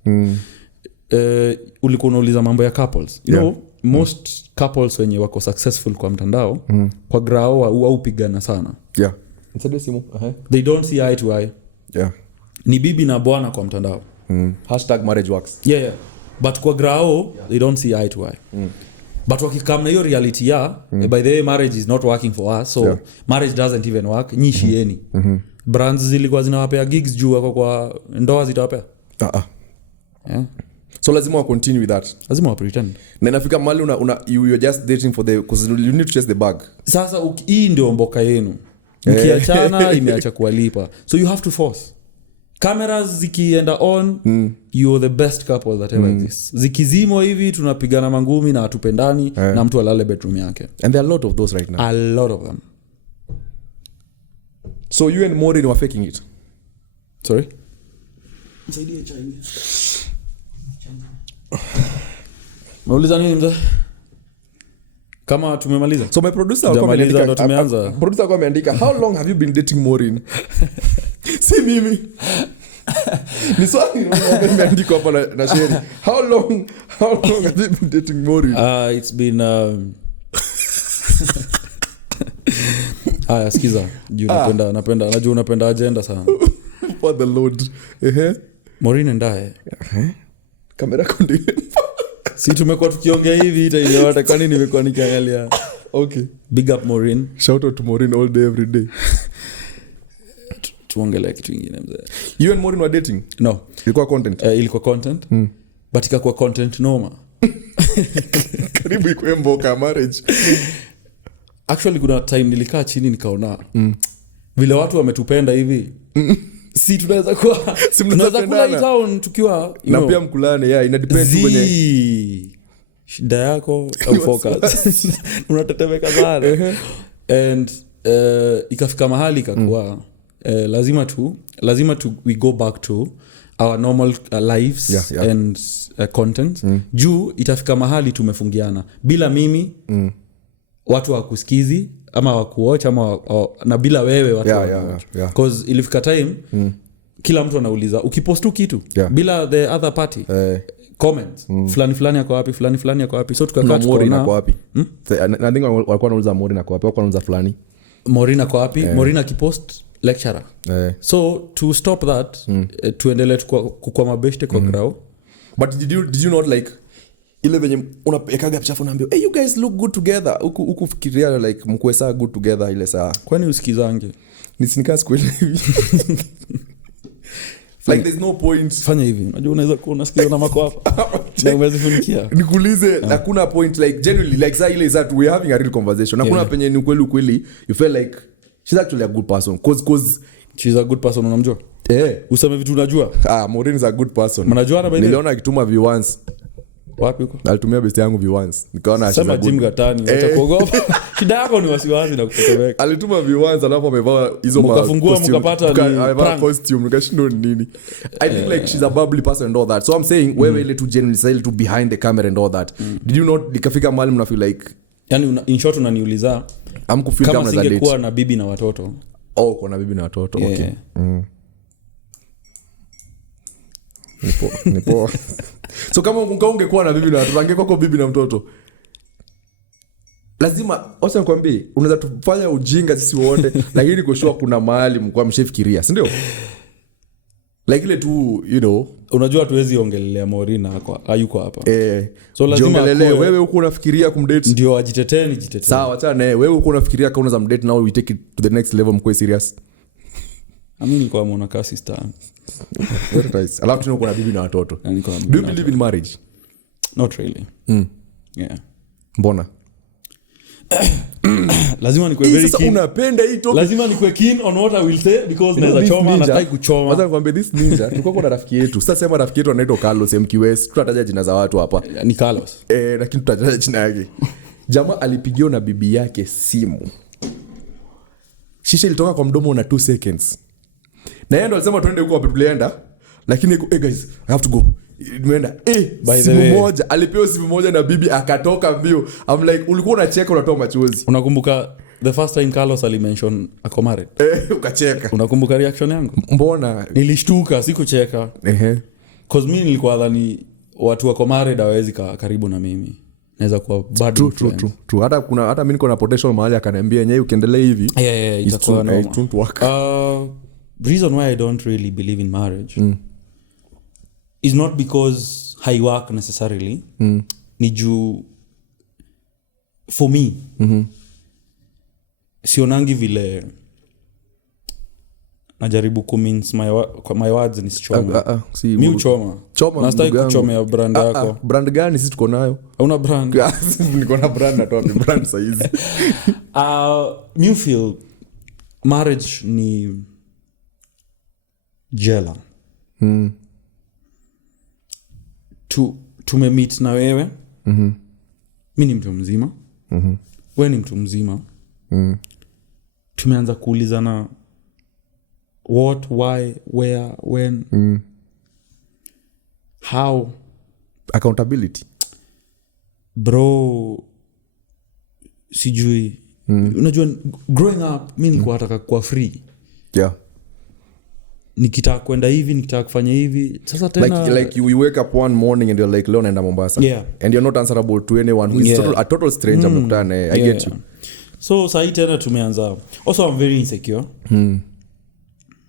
Ulikuwa unauliza mambo ya couples. You know, most couples wenye wako successful kwa mtandao, kwa grao au pigana sana. They don't see eye to eye. Ni bibi na bwana kwa mtandao. #marriage works. But kwa grao they don't see eye to eye. But wakikam na hiyo reality by the way marriage is not working for us, so marriage doesn't even work, nyishieni. Brands zilikuwa zinawapea gigs juu wako kwa ndoa zitawapea. So lazima wa continue with that. Lazima wa pretend. Na inafika mahali you're just dating for the because you need to chase the bag. Sasa hii ndio mboka yenu. Mkiachana imeacha kuwalipa. So you have to force. Cameras zikienda on, you're the best couple that ever exists. Zikizimo hivi tunapigana mangumi na hatupendani na mtu alale bedroom yake. And there are a lot of those right now. A lot of them. So you and Maureen were faking it. Sorry? Msaidie chai. Mauliza nini mzee? Kama tumemaliza. So my producer alikuwa ameandika how long have you been dating Maureen? Si mimi. Ni swali nimeandika hapa na Sherry. How long have you been dating Maureen? It's been sikiza. Najua unapenda agenda sana. For the Lord. Maureen ndaye. Kamera konde. Si tumekuwa tukiongea hivi itaelewa kwa nini nimekuwa nikiangalia. Okay. Big up Maureen. Shout out to Maureen all day every day. Tuongelee kitu kingine mzee. You and Maureen were dating? No. Ilikuwa content? Ilikuwa content. But ikakuwa content noma. Karibu ikuwe mboka marriage. Actually kuna time nilikaa chini nikaona vile watu wametupenda hivi. Si tunaweza kuwa kula town tukiwa na pia mkulane ina depend kwenye shida yako au focus. Unatetemeka sana. And ikafika mahali ikakuwa lazima tu we go back to our normal lives and content. Juu itafika mahali tumefungiana bila mimi watu wakusikizi ama wakuwatch ama na bila wewe watu yeah. Cause ilifika time kila mtu anauliza ukipost tu kitu bila the other party comments fulani yako wapi fulani yako wapi, so tukakaa Morina kwa wapi I think walikuwa wanauliza Morina kwa wapi, walikuwa wanauliza fulani Morina kwa wapi Morina kipost lecturer so to stop that tuendelee kwa mabeshte kwa crowd. But did you not like ile venye unapekaga picha unaambia hey you guys look good together huku fikiria like mkwe saa good together ile saa, kwani usikizange nisinikaa siku ile like there's no point. Fanya hivi, unajua unaweza kuwa unasikiza na mako hapa na umezifunikia nikuulize hakuna point like generally like saa ile that we having a real conversation hakuna penye ni kweli you feel like she's actually a good person cause she's a good person, unamjua useme vitu unajua Maureen is a good person, mnajuana by the niliona akituma V1s wapi huko alitumia best yangu V1s nikaona sema Jim Gatani acha kuogopa shida yako ni wasiwasi na kutetemeka. Alituma V1s alafu amevaa hizo mkafungua mkapata amevaa costume nikashindo nini I think like she's a bubbly person and all that, so I'm saying wewe ile tu genuinely style to behind the camera and all that did you not likafika mahali mna feel like yani in short unaniuliza amkufeel kama za date singekuwa na bibi na watoto kuna bibi na watoto okay nipo so kama ungekuwa na bibi na watoto angekuwa bibi na mtoto lazima acha nikwambie unaweza tufanya ujinga sisi wote lakini kushua kuna mahali mko mshafikiria si ndio like ile tu you know unajua tuwezi ongelelea Morina hayuko hapa so lazima wewe uko unafikiria kumdate ndio ajitetee sawa acha naye wewe uko unafikiria kama unaweza mdate now we take it to the next level mko serious amini kwa mwana kasi sister very nice alafu tuna kuna bibi na watoto do you believe in marriage? Not really yeah mbona lazima nikuwe very sasa keen unapenda hii topic lazima nikuwe keen on what I will say because naweza choma na nataka kuchoma. Wacha nikwambie this ninja tulikuwa kuna rafiki yetu sasa sema rafiki yetu anaitwa Carlos MQS tutataja jina za watu hapa ni Carlos lakini tutataja jina yake jamaa alipigiwa na bibi yake simu shisha ilitoka kwa mdomo na 2 seconds na yeye ndo alisema twende huko wapi tulienda lakini guys I have to go nimeenda simu moja alipewa simu moja na bibi akatoka mbio. I'm like ulikuwa unacheka unatoa machozi. Unakumbuka the first time Carlos alimention ako married ukacheka? Unakumbuka reaction yangu? Mbona nilishtuka sikucheka cause mimi nilikuwa dhani watu wako married hawezi karibu na mimi naweza kuwa bad true hata mimi niko na potential mahali akaniambia yenyewe ukiendelea hivi itakuwa normal. Reason why I don't really believe in marriage is not because I work necessarily ni juu for me sionangi vile najaribu kumince my words ni sichoma mi uchoma nastai kuchomea brand yako. Brand gani sisi tuko nayo? Hauna brand? Niko na brand natoa brand size. Me feel marriage ni jela. Tumemeet na wewe mi ni mtu mzima wewe ni mtu mzima tumeanza kuulizana what, why, where, when how. Accountability bro sijui unajua growing up mi nilikuwa nataka kuwa free nikitaka kwenda hivi nikitaka kufanya hivi sasa tena like you wake up one morning and you're like leo naenda Mombasa and you're not answerable to anyone who is a total stranger mkutane. I get you. So sahi tena tumeanza also I'm very insecure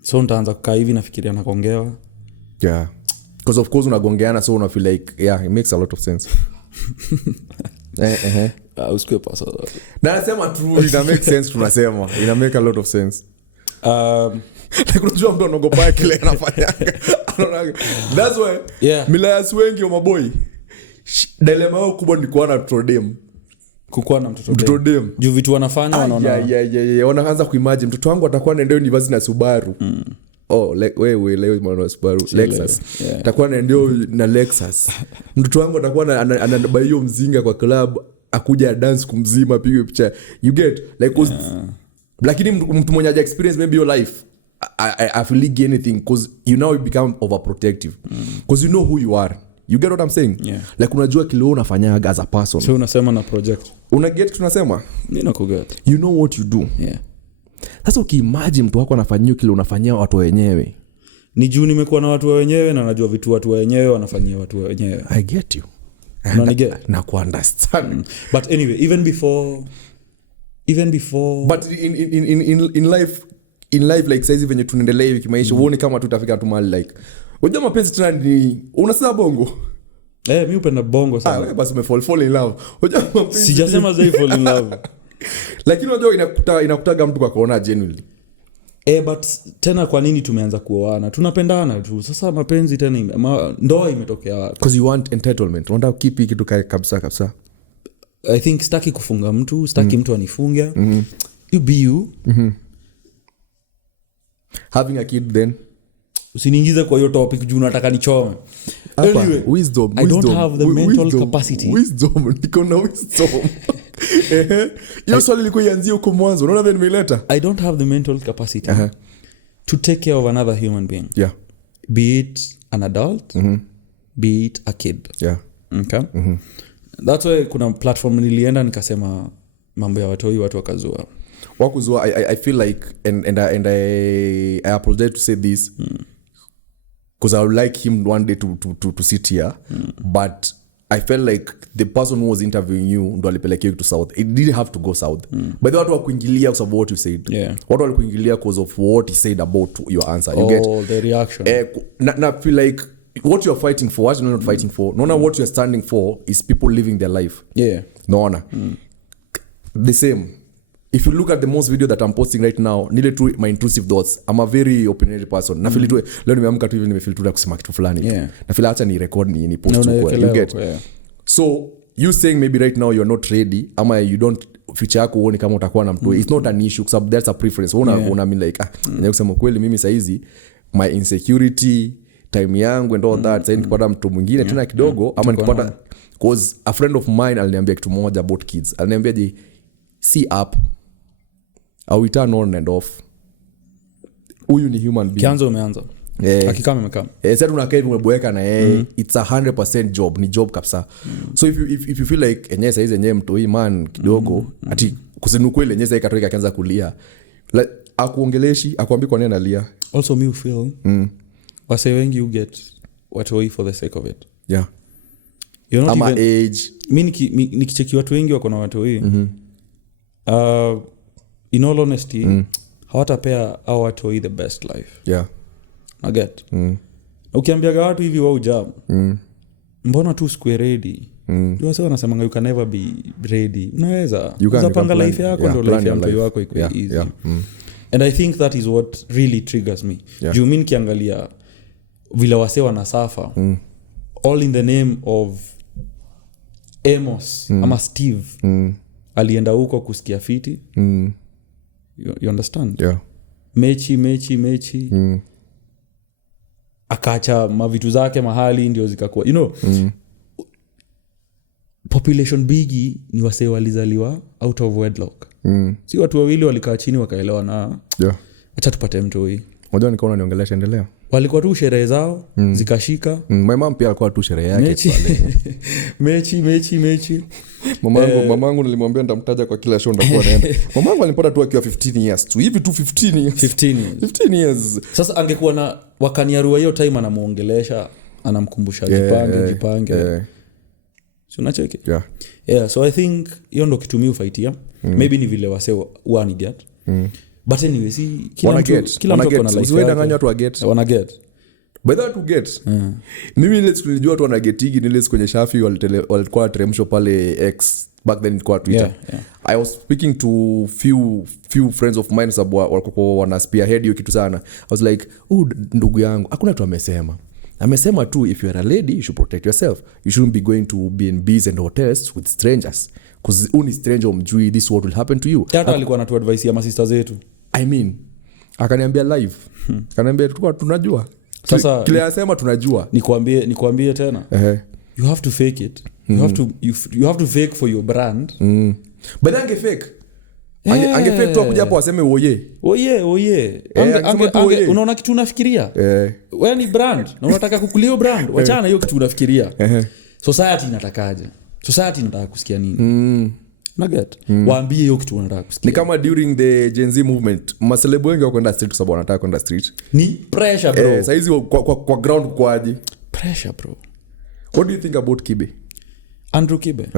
so nitaanza kukaa hivi nafikiria nakongewa because of course unagongeana so una feel like it makes a lot of sense. Usikue pasa na nasema true ina make sense tunasema ina make a lot of sense. Like unajua mtu anaogopa kile anafanya. That's why Milayas wengi wa maboy dilemma yao kubwa ni kuwa na kukuwa na mtoto dem juu vitu wanafanya wanaona wanaanza kuimagine mtoto wangu atakuwa anaenda university na Subaru wewe leo mwana Subaru Lexus atakuwa anaenda na Lexus mtoto wangu atakuwa anabeba hiyo mzinga kwa club akuja dance kumzima pigwe picha you get like lakini mtu mwenye haja experience maybe your life I feel like anything because you now become overprotective because you know who you are. You get what I'm saying? Like unajua kile unafanyaga as a person. So unasema na project. Una get tunasema? Mimi nakuget. You know what you do. Sasa ukiimagine mtu wako anafanyia kile unafanyia watu wenyewe. ni juu nimekuwa na watu wa wenyewe na najua vitu watu wa wenyewe wanafanyia watu wa wenyewe. I get you. Na ku understand. But anyway, even before but in life like saizi venye tunaendelea hivi kimaisha uone kama tutafika tu mahali like unajua mapenzi tena ni unasema bongo. Mimi upenda bongo sana. Wewe basi fall in love. Unajua mapenzi sijasema zai fall in love. Lakini unajua inakutaga mtu kwa kuona genuinely. But tena kwa nini tumeanza kuoana? Tunapendana tu. Sasa mapenzi tena ndoa imetokea wapi? Because you want entitlement. Unataka kipi kitu kabisa. I think sitaki kufunga mtu, sitaki mtu anifunge. You be you. Having a kid then. Usiniingize kwa hiyo topic juu nataka nichome. Anyway, wisdom. I don't have the mental capacity. Wisdom. Niko na wisdom. Hiyo swali liko ianzie huko mwanzo. Unaona vile nimeleta? I don't have the mental capacity to take care of another human being. Yeah. Be it an adult, be it a kid. Yeah. Okay? That's why kuna platform nilienda nikasema mambo ya watu wakazua. Wakuzua, I feel like and I apologize to say this because I would like him one day to sit here, but I felt like the person who was interviewing you ndo alipelekea to south. It didn't have to go south. But the watu wakuingilia because of what you said. Yeah. Watu walikuingilia because of what he said about your answer. You get the reaction. Na feel like what you're fighting for, what you're not fighting for. No, what you're standing for is people living their life. Yeah. No. The same. If you look at the most video that I'm posting right now, nile tu my intrusive thoughts. I'm a very opinionated person. Na feel tu leo nimeamka tu hivi nimefeel tu kusema kitu fulani. Yeah. Na feel acha ni record ni post tu kwa. You get. Yeah. So you saying maybe right now you're not ready ama you don't future yako uone kama utakuwa na mtu. It's not an issue because that's a preference. Una mean like ndio kusema kweli mimi saizi my insecurity time yangu and all that sasa nikipata mtu mwingine tena kidogo ama nikipata cause a friend of mine aliniambia kitu moja about kids. Aliniambia je see up au we turn on and off. Huyu ni human being. Kianzo umeanza. Akikama imekama. Sasa tunakaa hivi umeboeka na yeye. It's 100% job, ni job kabisa. So if you feel like enyewe saizi enyewe mtu hii man kidogo ati kusinu kweli enyewe saizi katoika akaanza kulia. Like akuongeleshi, akuambi kwa nini analia. Also me feel wase wengi you get watu wai for the sake of it. Yeah. You're not ama even age. Mimi nikicheki watu wengi wako na watu hii. In all honesty hawatapea au watu hii the best life. Yeah. I get. Ukiambiaga watu hivi wao jam. Mbona tu square ready? Ndio wase wanasema you can never be ready. Unaweza panga life yako ndio life ya mtu wako iko easy. Yeah. And I think that is what really triggers me. Juu mimi nikiangalia vile wase wanasafa all in the name of Emos ama Steve alienda huko kusikia fiti. You understand? Yeah. Mechi akacha mavitu zake mahali ndio zikakuwa population bigi ni wase walizaliwa out of wedlock. Si watu wawili walikaa chini wakaelewa na acha tupate mtu hii. Unajua nikaona niongelesha endelea. Walikuwa tu sherehe zao zikashika. My mom pia alikuwa tu sherehe yake mechi. Mamangu nilimwambia nitamtaja kwa kila show ndakuwa naenda. Mamangu alipata tu akiwa 15 years tu. Hivi tu 15 years. Sasa angekuwa na Wakaniaru hiyo time anamuongelesha, anamkumbusha jipange. So unacheki? Yeah, so I think hiyo ndo kitu mimi fightia. Maybe ni vile wase one idiot. But anyway, see kila mtu ana life. Usiwedanganya watu wana get. By that to get. Mimi ile tulijua watu wana getigi ni ile kwenye Shafi walikuwa teremsho pale X back then kwa Twitter. Yeah. I was speaking to few friends of mine walikuwa wana spearhead hiyo kitu sana. I was like, ndugu yangu, hakuna tu amesema tu if you are a lady you should protect yourself. You shouldn't be going to B&Bs and hotels with strangers. Because only stranger umjui this what will happen to you. Hata alikuwa anatu advice ya masista zetu. I mean, akaniambia live. Akaniambia tulikuwa tunajua. Sasa kile anasema tunajua. Nikwambie tena. You have to fake it. You have to fake for your brand. But ange fake. Ange fake tu akuja hapo aseme oye. Unaona kitu unafikiria? Wewe ni brand na unataka kukulia brand. Wachana hiyo kitu unafikiria. Society inatakaje? Society inataka kusikia nini? Nugget. Waambie hiyo kitu unataka kusikia. Ni kama during the Gen Z movement, maselebo wengi wakwenda street kwa sababu wanataka kwenda street. Ni pressure bro. Sasa hizi kwa ground kwaje? Pressure bro. What do you think about Kibe? Andrew Kibe?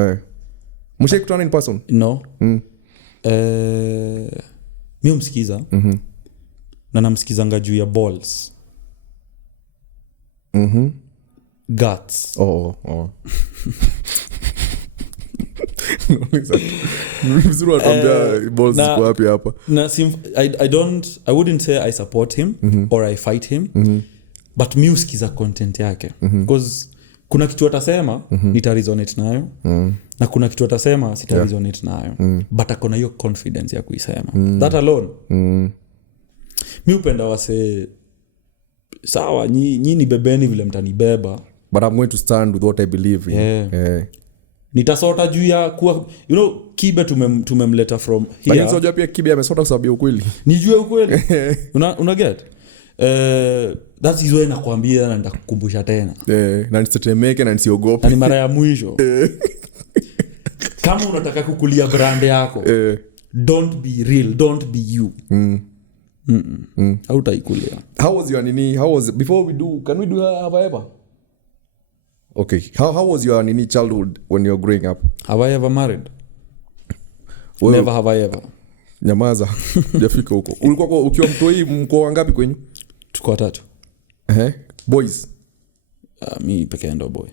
Mshakutana in person? No. Mimi umsikiza. Na namsikizanga juu ya balls. Guts. Oh. Mzuri atuambia balls ziko wapi hapa. I wouldn't say I support him or I fight him. But mimi usikiza content yake. Because kuna kitu atasema nita resonate nayo. Na kuna kitu atasema sita resonate nayo. But akona hiyo confidence ya kuisema. That alone. Mimi upenda wase sawa nyinyi ni bebeni vile mtanibeba. But I'm going to stand with what I believe in. Yeah. Nitasota juu ya kuwa Kibe tumemleta from here. Lakini unajua pia Kibe amesota sababu ya ukweli. Nijue ukweli. Una get? That is why nakwambia na nitakukumbusha tena. Na nisitetemeke na nisiogope. Na ni mara ya mwisho. Kama unataka kukulia brand yako, don't be real, don't be you. Hautaikulia. How was before we do, can we do have I ever? Okay. How was your childhood when you were growing up? Have I ever married? Well, never have I ever. Nyamaza. Jafika huko. Ulikuwa ukiwa mtoi mko wangapi kwenyu? Tuko 3. Boys. Mi peke ndo boy.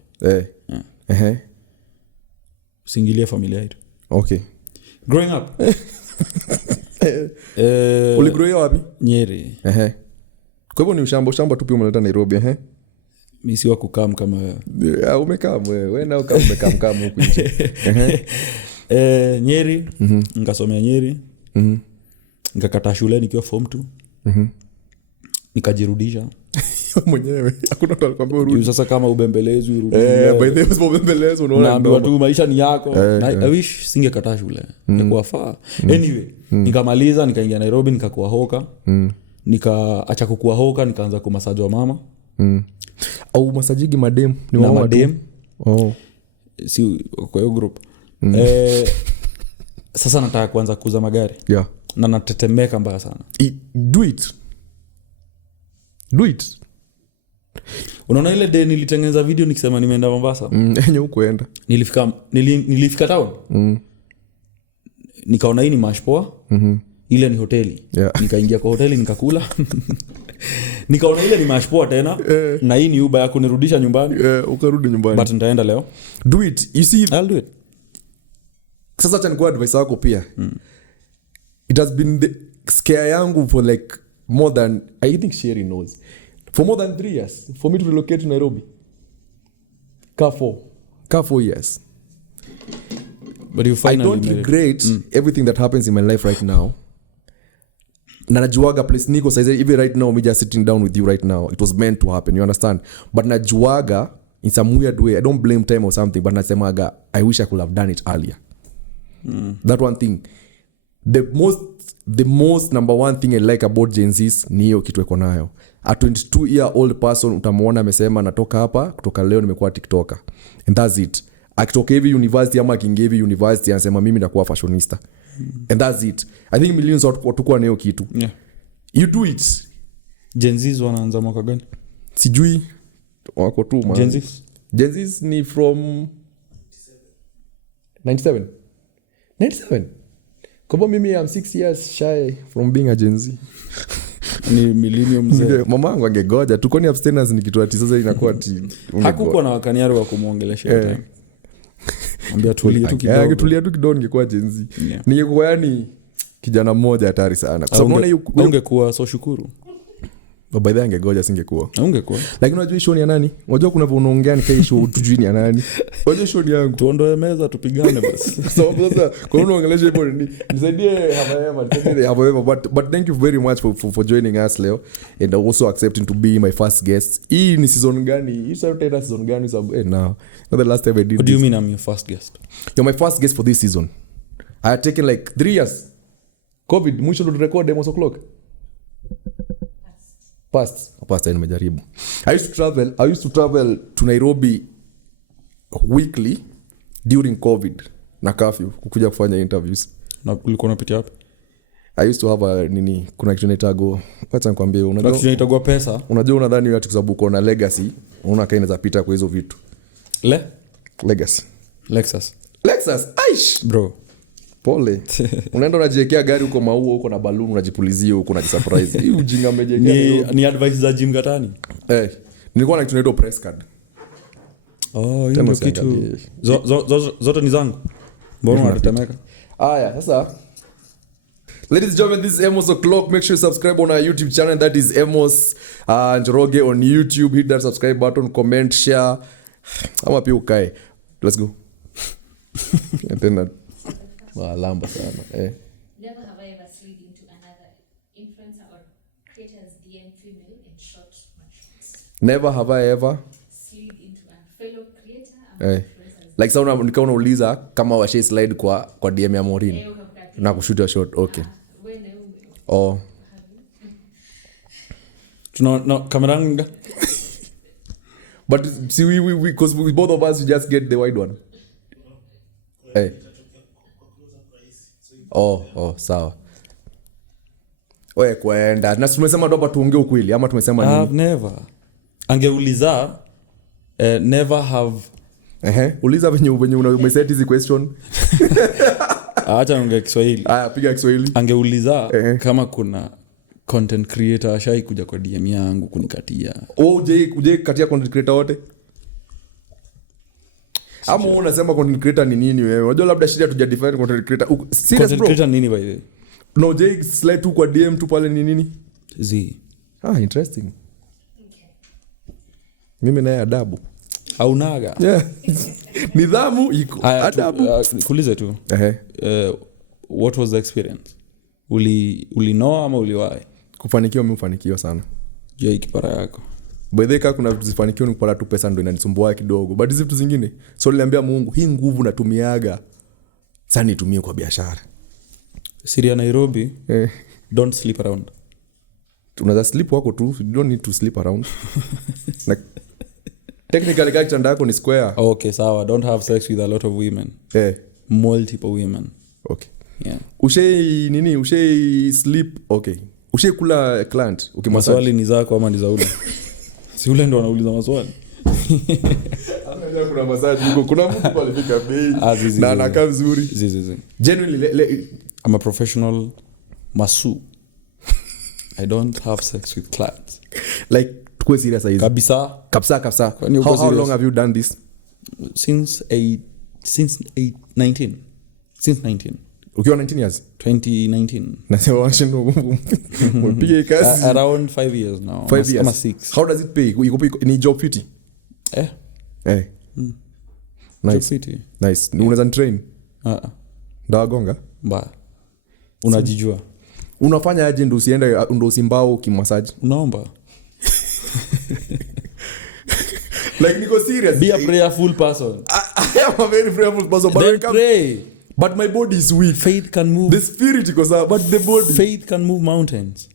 Singilia familia yetu. Okay. Growing up. Uligrow wapi? Nyeri. Kwa hivyo ni shamba tu pia umeleta Nairobi. Mimi si wa kukam kama wewe. Umekaa wewe na umekaa huko nje. Nyeri. Nikasomea Nyeri. Nikakata shule nikiwa form 2. Nikajirudisha mwenyewe. Hakuna mtu alikwambia urudi. Sasa kama ubembelezi urudi. By the way ubembelezi unaona. Naambiwa tu maisha ni yako. I wish singekata shule. Ningekuwa faa. Anyway, nikamaliza nikaingia Nairobi nikakuwa hoka. Nikaacha kukuwa hoka nikaanza kumasaji wa mama. Au masajigi madem ni mama madem. Si kwa hiyo group. Sasa nataka kuanza kuuza magari. Na natetemeka mbaya sana. Do it. Unaona ile day nilitengeneza video nikisema nimeenda Mombasa. Yenye hukoenda. Nilifika town. Nikaona hii ni mashpoa. Ile ni hoteli. Nikaingia kwa hoteli nikakula. Nikaona ile ni mashpoa tena. Na hii ni Uber ya kunirudisha nyumbani. Ukarudi nyumbani. But nitaenda leo. Do it. You see, I'll do it. Sasa acha nikuwa advice yako pia. It has been the scare yangu for like more than, I think Sherry knows, for more than 3 years for me to relocate to Nairobi. Car 4 years. But you finally I don't regret everything that happens in my life right now. Na najuaga place niko saizi even right now me just sitting down with you right now, it was meant to happen, you understand? But najuaga in some weird way, I don't blame time or something, but nasemaga I wish I could have done it earlier. That one thing. The most number one thing I like about Gen Z's ni hiyo kitu eko nayo. A 22-year-old person utamuona amesema natoka hapa, kutoka leo nimekuwa TikToker. And that's it. Akitoka hivi university ama akiingia hivi university anasema mimi nakuwa fashionista. And that's it. I think millions watakuwa na hiyo kitu. Yeah. You do it. Gen Z's wanaanza mwaka gani? Sijui. Wako tu man. Gen Z's ni from 97. Kwa mimi I'm 6 years shy from being a Gen Z. Ni millennium mzee. Mama wangu angegoja tuko ni abstinence ni kitu ati sasa inakuwa ati hakukuwa na Wakaniaru wa kumuongelesha time. Ambia tulia tu kidogo. Tulia tu kidogo ningekuwa Gen Z. Ningekuwa yani kijana mmoja hatari sana. Kwa sababu ungekuwa so shukuru. By the way angegoja singekuwa. Ungekuwa. Lakini unajua show ni ya nani? Unajua kuna unaongea ni kai show tujui ni ya nani. Unajua show ni yangu. Tuondoe meza tupigane basi. So sasa kwa unaongelesha hivyo ni nisaidie have but thank you very much for joining us leo and also accepting to be my first guest. Hii ni season gani? Hii season gani sababu now the last time I did. What do you mean I'm your first guest? You're my first guest for this season. I had taken like 3 years. COVID mwisho ndo record Emos Oclock. Past nimejaribu. I used to travel to Nairobi weekly during COVID. na curfew kukuja kufanya interviews. Na ulikuwa unapitia wapi? I used to have a nini, kuna kitu inaitwa wacha nikwambie, unajua kitu inaitwa pesa. Unajua unadhani ati kwa sababu uko na legacy unaona kaina za pita kwa hizo vitu. Legacy. Lexus. Aish bro. Pole. Unaenda unajiwekea gari huko maua huko na balloon unajipulizia huko unajisurprise. Hii ujinga umejiwekea. Ni advice za gym Gatani. Nilikuwa na kitu inaitwa press card. Oh, hiyo ndio kitu. Zote ni zangu. Mbona unatetemeka? Haya, sasa ladies and gentlemen, this is Emos Oclock. Make sure you subscribe on our YouTube channel. That is Emos Njoroge on YouTube. Hit that subscribe button, comment, share. Ama pia ukae. Let's go. And then lamba sana. Never have I ever slid into another influencer or creator's DM female in short matches. Never have I ever slid into a fellow creator or like sauna nikaona uliza kama washe slide kwa DM ya Morin na kushoot shot. Okay. Oh. Tuna kamera nga. But see we because we both of us we just get the wide one. Oh, sawa. Wewe kwenda. Na tumesema ndo hapa tuongee ukweli ama tumesema nini? I've never. Angeuliza never have. Uliza venye umeset hizi question. Acha ongea Kiswahili. Piga Kiswahili. Angeuliza kama kuna content creator ashai kuja kwa DM yangu kunikatia. Uje katia content creator wote? Ama unasema content creator ni nini wewe? Unajua labda shida tuja define content creator. Serious bro. Content creator nini by the way? No, Jake slide tu kwa DM tu pale ni nini? Interesting. Okay. Mimi naye adabu. Haunaga. Yeah. Nidhamu iko. Adabu. Kuulize tu. What was the experience? Ulinoa ama uliwahi? Kufanikiwa mimi ufanikiwa sana. Je, kipara yako. By the way kuna vitu zifanikiwa ni kupata tu pesa ndio inanisumbua kidogo. But hizo vitu zingine, so niliambia Mungu, hii nguvu natumiaga sana nitumie kwa biashara. Siri ya Nairobi, don't sleep around. Unaweza sleep wako tu, you don't need to sleep around. Like technically kama kitanda yako ni square. Okay, sawa. Don't have sex with a lot of women. Multiple women. Okay. Yeah. Ushe sleep, okay. Ushe kula client, maswali ni zako ama ni za ule? Si ule ndo anauliza maswali. Anajua kuna massage huko, kuna mtu pale fika bei na anakaa vizuri. Genuinely I'm a professional masseur. I don't have sex with clients. Like tukue serious hizi. Kabisa. How long have you done this? Since 19. Since 19. Ukiwa 19 years? 2019. Nasema washindo mpige kazi. Around 5 years now. 5 years. Ama 6. How does it pay? Ni job fiti? Nice. Job fiti. Nice. Unaweza train? Ndawagonga? Mbaya. Unajijua. Unafanya aje ndo usiende ndo usimbao kimassage? Unaomba. Like niko serious. Be a prayerful person. I am a very prayerful person. But pray. But my body is weak. Faith can move. The spirit iko sawa, but the body. Faith can move mountains.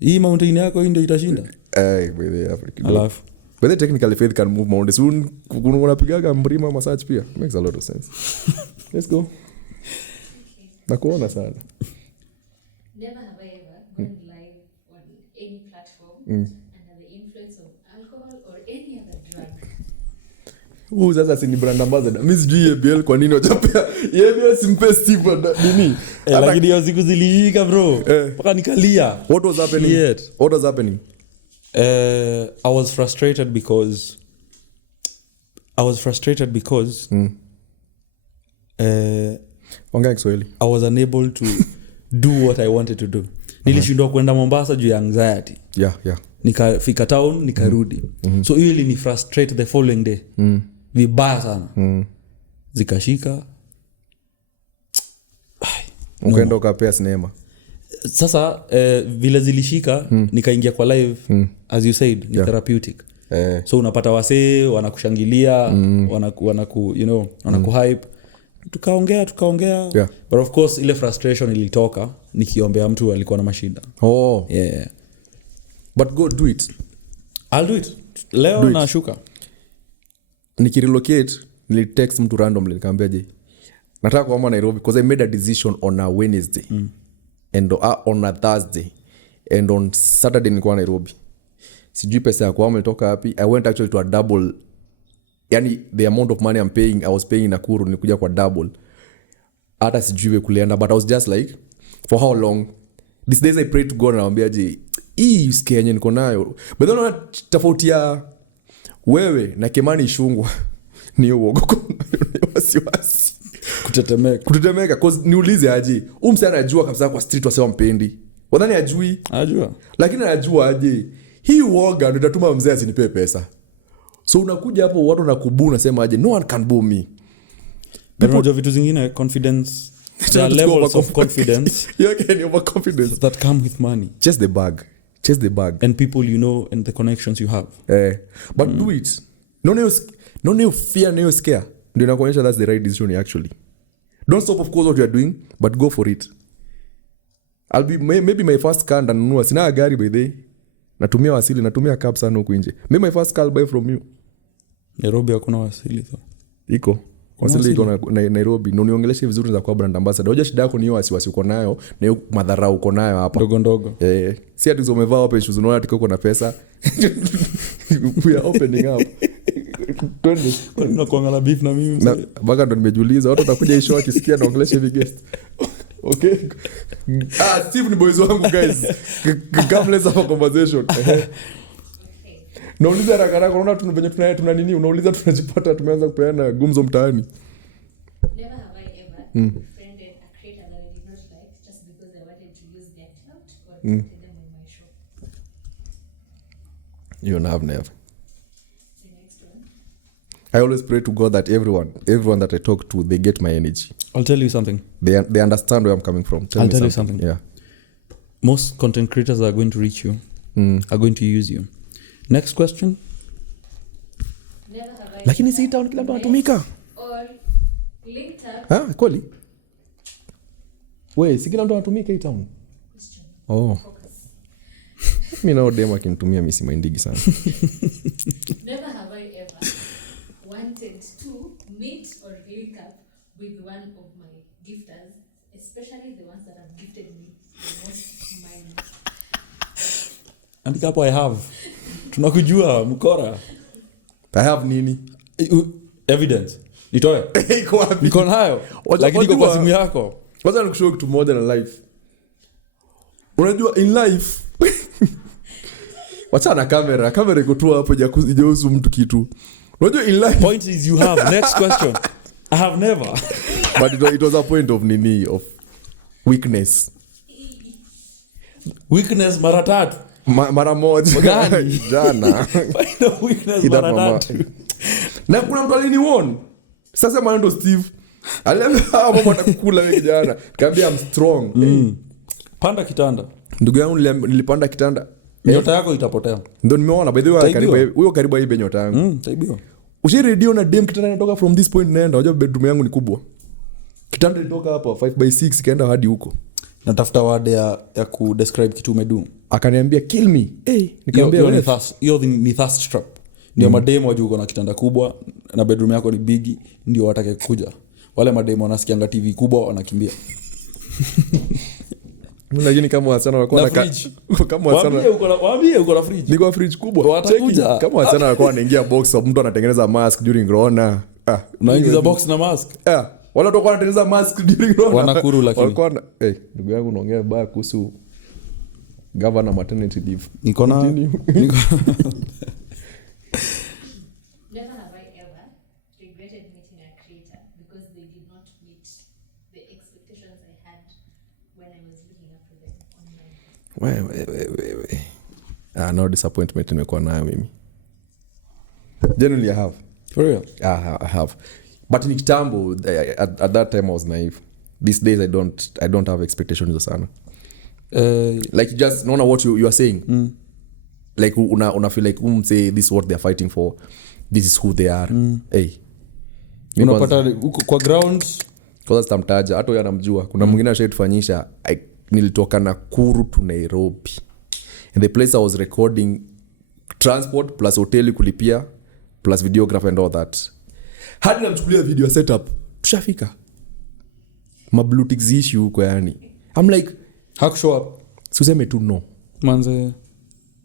Hii mountain yako ndio itashinda. By the Africa. Alafu. But the technically faith can move mountains. Unapigaga mlima massage pia. Makes a lot of sense. Let's go. Nakuona sana. Never have I ever gone live on any platform under the influence of alcohol or any other drug. Sasa si ni brand ambassador. Mimi sijui EBL kwa nini wajapea. EBL simpe Steve nini? Lakini hiyo siku ziliika bro. Paka nikalia. What was happening? What was happening? I was frustrated because Ongea Kiswahili. I was unable to do what I wanted to do. Nilishindwa kwenda Mombasa juu ya anxiety. Yeah. Nikafika town nikarudi. So hiyo ili ni frustrate the following day. Vibaya sana. Zikashika. Ukaenda ukapea sinema. Sasa vile zilishika nikaingia kwa live as you said ni therapeutic. So unapata wasee wanakushangilia, wanaku you know, wanakuhype. Tukaongea but of course ile frustration ilitoka nikiombea mtu alikuwa na mashida. Yeah. But go do it. I'll do it. Leo nashuka. Nikirelocate nilitext mtu randomly nikamwambia je nataka kuhama Nairobi because I made a decision on a Wednesday and on a Thursday and on Saturday nilikuwa Nairobi. Sijui pesa ya kuhama ilitoka wapi. I went actually to a double, yani the amount of money I was paying in Nakuru nilikuja kwa double. Hata sijui kulienda, but I was just like, for how long? These days I pray to God na naambia je, hii Kenya niko nayo. But then una tofauti ya wewe na Kimani Ichung'wah ni uogo wasiwasi kutetemeka cause niulize aje msee anajua kabisa kwa street wasema mpendi wadhani ajui lakini anajua aje hii uoga ndio itatuma mzee asinipe pesa. So unakuja hapo watu nakubuna unasema aje no one can boo me. Unajua vitu zingine confidence, there are levels of confidence you can overconfidence that come with money. Chase the bag And people you know and the connections you have. But do it. No fear, no scare. Ndio nakuonyesha that's the right decision actually. Don't stop of course what you are doing, but go for it. I'll be maybe my first car ndanunua. Sina gari by the way. Natumia wasili, natumia cab sana huko nje. Maybe my first car I'll buy from you. Nairobi hakuna wasili though. Iko. Wasili iko na Nairobi. Ndio niongeleshe vizuri za kwa brand ambassador. Hoja shida yako ni wasiwasi uko nayo na hiyo madharau uko nayo hapa. Ndogo. Si ati umevaa open shoes unaona ati uko na pesa. We are opening up. Kuna kuangala beef na mimi na baka ndo nimejiuliza watu watakuja hii show akisikia naongelesha hivi guest. Okay. Steve ni boys wangu guys. Come let's have a conversation. Nauliza haraka unaona tunavenye tuna nini unauliza tunajipata tumeanza kupeana gumzo mtaani. Never have I ever befriended a creator that I did not like just because I wanted to use their clout or put them on my show. You have never. The next one. I always pray to God that everyone that I talk to, they get my energy. I'll tell you something. They understand where I'm coming from. I'll tell you something. Yeah. Most content creators that are going to reach you are going to use you. Next question. Never have I Lakini si town kila mtu anatumika. or linked up. Kweli? Wewe si kila mtu anatumika hii town. Oh. Mimi nao demo akinitumia mimi si mindigi sana. Never have I ever wanted to meet or link up with one of my gifters, especially the ones that have gifted me the most money. Andika hapo I have. Tunakujua mkora. I have nini? Evidence. Nitoe. Iko wapi? Niko nayo. Lakini iko kwa simu yako. Kwanza nikushow kitu moja na life. Unajua in life wacha na kamera iko tu hapo hajahusu mtu kitu. Unajua in life point is you have. Next question. I have never. But it was a point of nini of weakness. Weakness mara tatu. Mara moja gani? Jana. Weakness mara tatu. Na kuna mtu aliniwon. Sasa mando Steve. Aliambia mama atakukula wewe jana. Kaambia I'm strong. Panda kitanda. Ndugu yangu nilipanda kitanda. Nyota yako itapotea. Ndio nimeona by the way karibu hii nyota yangu. Taibiwa. Ushi radio na dem kitanda inatoka from this point naenda. Unajua bedroom yangu ni kubwa. Kitanda ilitoka hapa 5x6 ikaenda hadi huko. Natafuta word ya ku describe kitu umedu. Akaniambia kill me. Nikamwambia hiyo ni thirst trap. Ndio mademo wajua uko na kitanda kubwa na bedroom yako ni bigi ndio watake kuja. Wale mademo wanasikianga TV kubwa wanakimbia. Lakini kama wasichana wanakuwa kama wasichana waambie uko na fridge. Niko fridge kubwa. Watakuja. Kama wasichana wanakuwa wanaingia box mtu anatengeneza mask during corona. Unaingiza box na mask. Wala watu wanatengeneza mask during corona. Wanakuru lakini. Walikuwa ndugu yangu unaongea baya kuhusu governor maternity leave. Niko na Never have I ever regretted meeting a creator because they did not meet the expectations I had when I was looking up to them online. No disappointment nimekuwa nayo mimi. Generally I have. For real? I have. But in kitambo at that time I was naive. These days I don't have expectations sana. Like you just know what you are saying. Like una feel like say this is what they are fighting for. This is who they are. Unapata kwa ground kwa sababu tamtaja hata yeye anamjua. Kuna mwingine ashaitufanyisha nilitoka Nakuru to Nairobi. And the place I was recording transport plus hotel kulipia plus videographer and all that. Hadi namchukulia video setup. Tushafika. blue ticks issue huko yani. I'm like hakushow up suseme tu no manze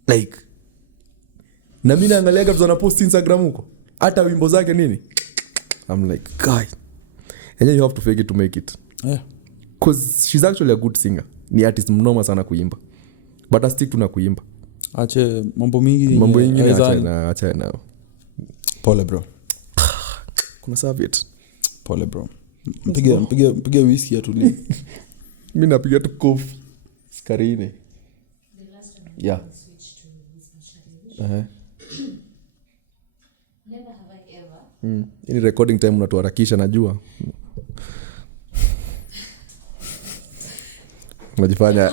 like na mimi naangalia gaps na post Instagram huko hata wimbo zake nini. I'm like guy and you have to fake it to make it. Yeah, cause she's actually a good singer. Ni artist mnoma sana kuimba but I stick to na kuimba. ache mambo mingi acha na pole bro, kuna Soviet pole bro, mpige whisky atulie. mimi napiga tu coffee skarine. The last time Yeah. I switched to Superstitions. Never have I ever. Ini recording time unatuharakisha najua. Unajifanya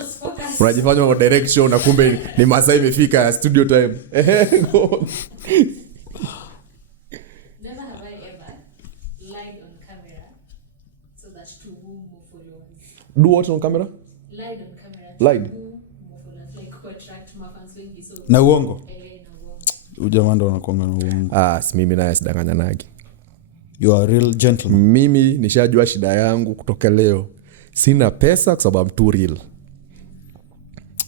kwa direction na kumbe ni masaa imefika studio time. Never have I ever lied on camera so that to woo more followers. Do what on camera? Lied on camera. Lied? To woo more followers, like to attract more fans wengi so. Na uongo Na uongo. ujamaa ndo anakuanga na uongo. Si mimi naye sidanganya nagi. You are a real gentleman. Mimi nishajua shida yangu kutoka leo. Sina pesa kwa sababu I'm too real.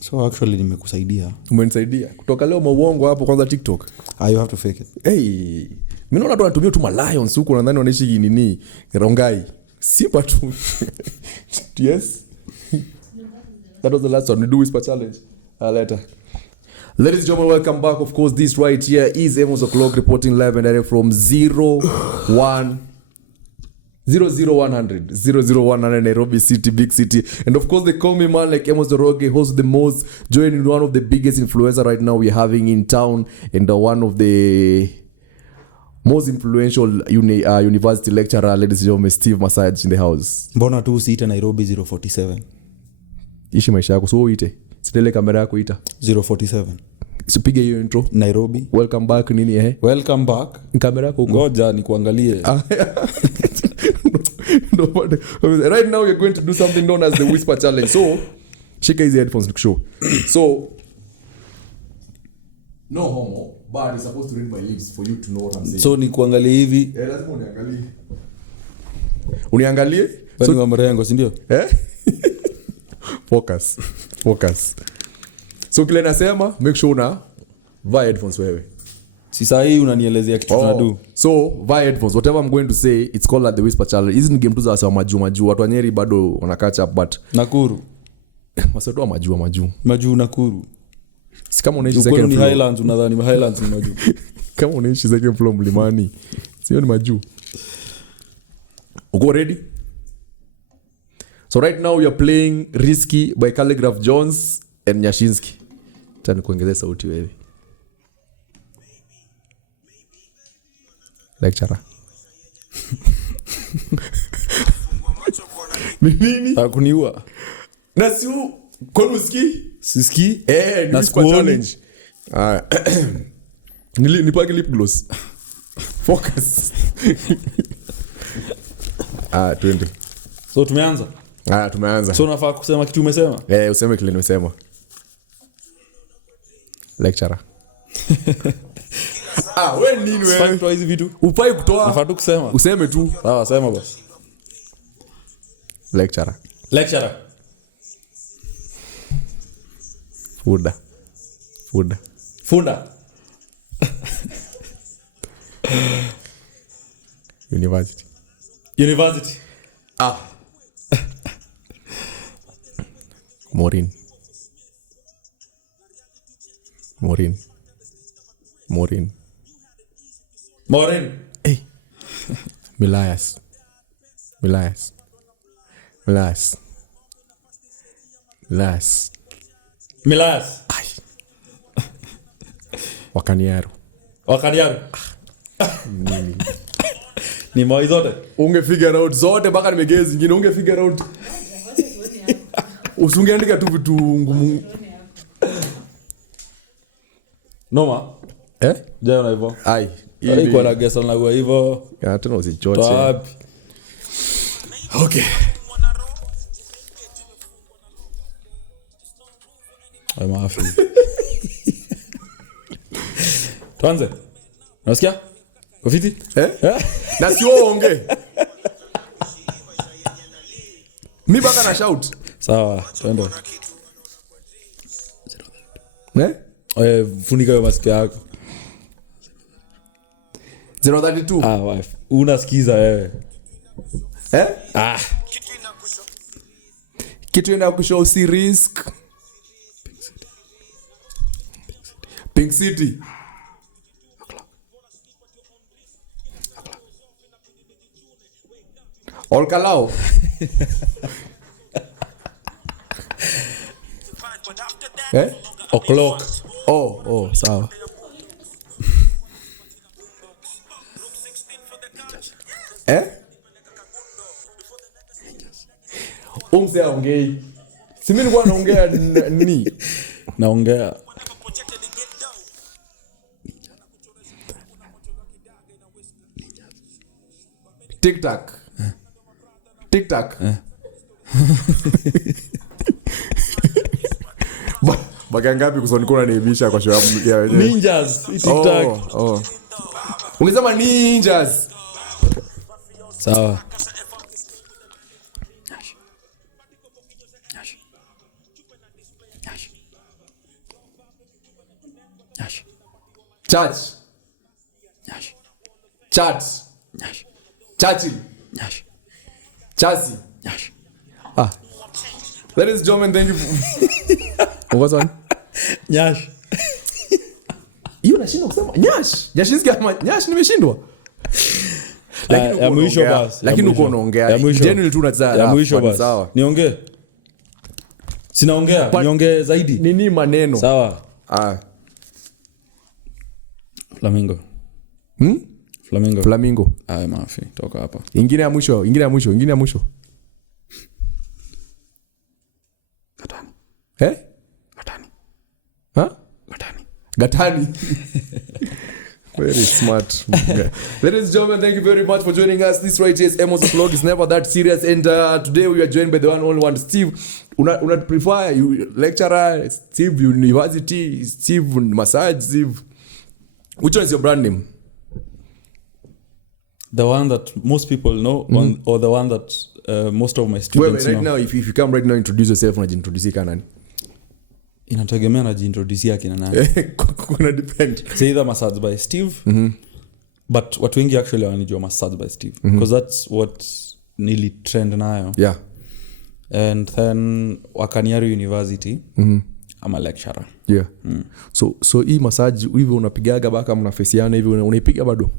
So actually nimekusaidia. Umenisaidia. Kutoka leo mauongo hapo kwanza TikTok. You have to fake it. Hey, mimi naona watu wanatumia tu Lions huko nadhani wanaishi nini? Rongai. Simba tu. Yes. That was the last one. We do whisper challenge. Later. Ladies and gentlemen, welcome back. Of course, this right here is Emos Oclock reporting live and direct from 0100 Nairobi City, big city. And of course, they call me man like Emos Njoroge, host the most, joining one of the biggest influencer right now we're having in town, and one of the most influential university lecturer, ladies and gentlemen, Steve Massage in the house. Mbona tu usiite Nairobi 047? Ishi maisha yako, so uite. Sitele kamera yako ita. 047. Sipige hiyo intro. Nairobi. Welcome back nini Welcome back. Kamera yako huko. Ngoja nikuangalie. Right now we're going to do something known as the whisper challenge. So, shika hizi headphones to show. So, no homo, but it's supposed to read my lips for you to know what I'm saying. So nikuangalie hivi. Lazima uniangalie. Uniangalie? Bani wa mrengo, si ndio? Focus. So kile nasema, make sure una vaa headphones wewe. Si saa hii unanielezea kitu tunadu. So, vaa headphones. Whatever I'm going to say, it's called like the whisper challenge. Hizi ni game tu za wasa majuu. Watu wa Nyeri bado wana catch up, but Nakuru. Wasatu wa majuu. Majuu Nakuru. Si kama unaishi second second floor. floor. Highlands unadhani Highlands ni majuu. Kama unaishi second floor Mlimani. Sio ni majuu. Uko ready? So right now we are playing Risky by Calligraph Jones and Nyashinsky. Tani kuongezea sauti wewe. Lecturer. Nini? Takuniua. Na si kwa usikii? Siski? Na whisper challenge. Nipake lip gloss. Focus. Twende. So tumeanza? Tumeanza. So unafaa kusema kitu umesema? Useme kile nimesema. Lecturer. Wewe nini wewe? Sifai kutoa hizi vitu? Upai kutoa. Nafaa tu kusema. Useme tu. Sawa, sema basi. Lecturer. Funda. University. Morin. Hey. Milayas. Ay. Wakaniaru. Ni moi zote. Unge figure out zote mpaka nimegea zingine. Unge figure out. Usungeandika tu vitu ngumu. Noma. Jaya na hivyo. Ai. Hii kwa gesa na kwa hivyo. Tena usichoche. Wapi? Okay. Ay maafi. Tuanze. Unasikia? Kofiti? Na sio onge. mi baka na shout Sawa, twende. Funika hiyo masikio yako. 032 wife. Unasikiza wewe. Kitu ina kushow si risk. Pink City. All Kalau. O'clock. Oh, sawa. Umse aongei. Si mimi nilikuwa naongea ni. Naongea. TikTok. Baka ngapi kusonikuna niibisha kwa show ya wenyewe. Ninjas, TikTok. Ungesema ninjas. Sawa. Church. Churchill. Chasi. Ladies and gentlemen, thank you for... What's on? Nyash. Hiyo nashindwa kusema Nyash. Nyash nimeshindwa. Ya mwisho basi. Lakini uko unaongea. Genuinely tu unataka. Ya mwisho basi. Sawa. Niongee. Sinaongea, niongee zaidi. Nini maneno? Sawa. Flamingo. Flamingo. Mafi, toka hapa. Ingine ya mwisho. Gatani. Very smart. Ladies and gentlemen, thank you very much for joining us. This right here is Emos Oclock. It's never that serious. And today we are joined by the one only one, Steve. Una prefer you lecturer, Steve university, Steve massage, Steve. Which one is your brand name? The one that most people know, or the one that most of my students know. Right now, if you come right now, introduce yourself. Unajiintroduce nani? Inategemea najiintroduce kina nani. Kuna depend. Say either massage by Steve, but watu wengi actually wanijua massage by Steve, because that's what nearly trend nayo. Yeah. And then Wakaniaru University, I'm a lecturer. Yeah. So hii massage hivi unapigaga baka mnafesiana hivi unaipiga bado?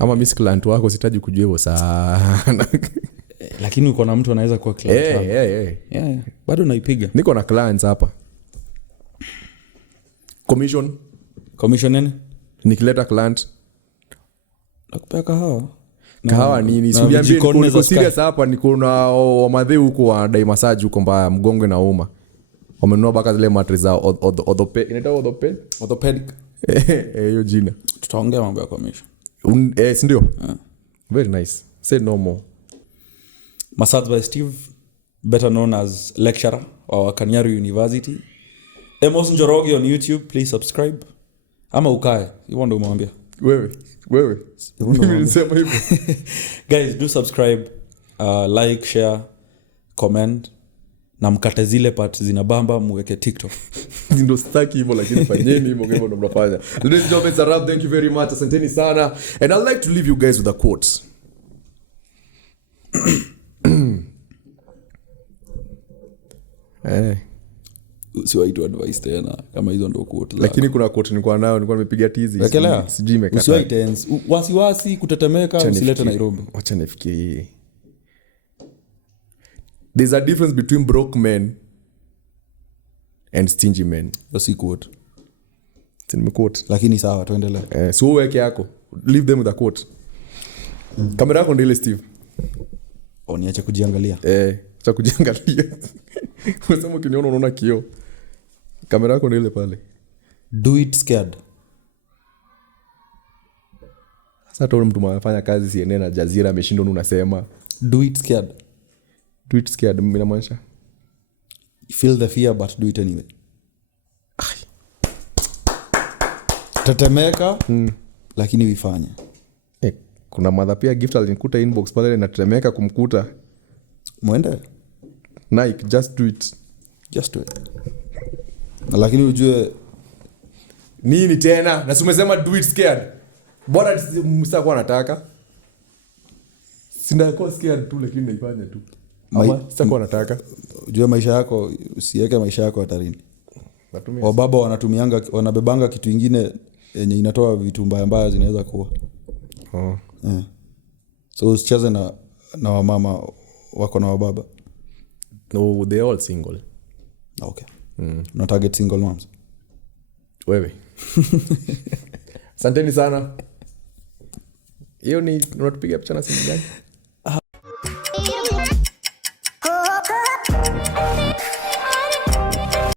Ama miss client wako sitaji kujua hivyo sana. Lakini uko na mtu anaweza kuwa client. Yeah. Bado naipiga. Niko na clients hapa. Commission nini? Nikileta client nakupea kahawa. Kahawa nini? Siambie niko serious hapa, niko na wamadhe huko wa dai massage huko mbaya mgongo na uma. Wamenunua baka zile mattress za orthopedic. Hiyo jina. Tutaongea mambo ya commission. Si ndio? Very nice. Say no more. Massage by Steve, better known as lecturer wa Wakaniaru University. Emos Njoroge on YouTube, please subscribe. Ama ukae, hivyo ndio umwambia. Wewe. Nimesema hivyo. Guys, do subscribe, like, share, comment. Na mkate zile part zinabamba muweke TikTok. Ndio staki hivyo, lakini fanyeni hivyo kama ndio mnafanya. Ladies and gentlemen, thank you very much. Asanteni sana. And I'd like to leave you guys with a quote. Usiwaitu advice tena kama hizo ndio quote. Lakini kuna quote nilikuwa nayo, nilikuwa nimepiga tizi. Sijui imekata. Usiwaitense. Wasiwasi kutetemeka usilete Nairobi. Acha nifikirie. There's a difference between broke men and stingy men. That's quote. Nimequote. Lakini sawa, tuendelee. So weke yako. Leave them with a quote. Kamera yako ndio ile Steve. Niache kujiangalia. Acha kujiangalia. Unasema ukiniona unaona kioo. Kamera yako ndio ile pale. Do it scared. Sasa tu mtu anafanya kazi CNN na Jazeera ameshindwa unasema do it scared. Do it scared inamaanisha feel the fear but do it anyway. Tetemeka lakini vifanye. Kuna madha pia gift alinikuta inbox pale na tetemeka kumkuta mwende Nike, just do it. just do it. Lakini ujue nini tena na umesema do it scared, bora msako anataka sina kwa scared tu, lakini naifanya tu sako anataka. Ujue maisha yako usiweke maisha yako hatarini. Natumia wababa wanabebanga kitu ingine yenye inatoa vitu mbaya mbaya zinaweza kuwa yeah. So usicheze na wamama wako na wababa. No, they all single. Okay. No target single moms. Wewe. Asanteni sana. Hiyo ni unatupiga picha na simu gani?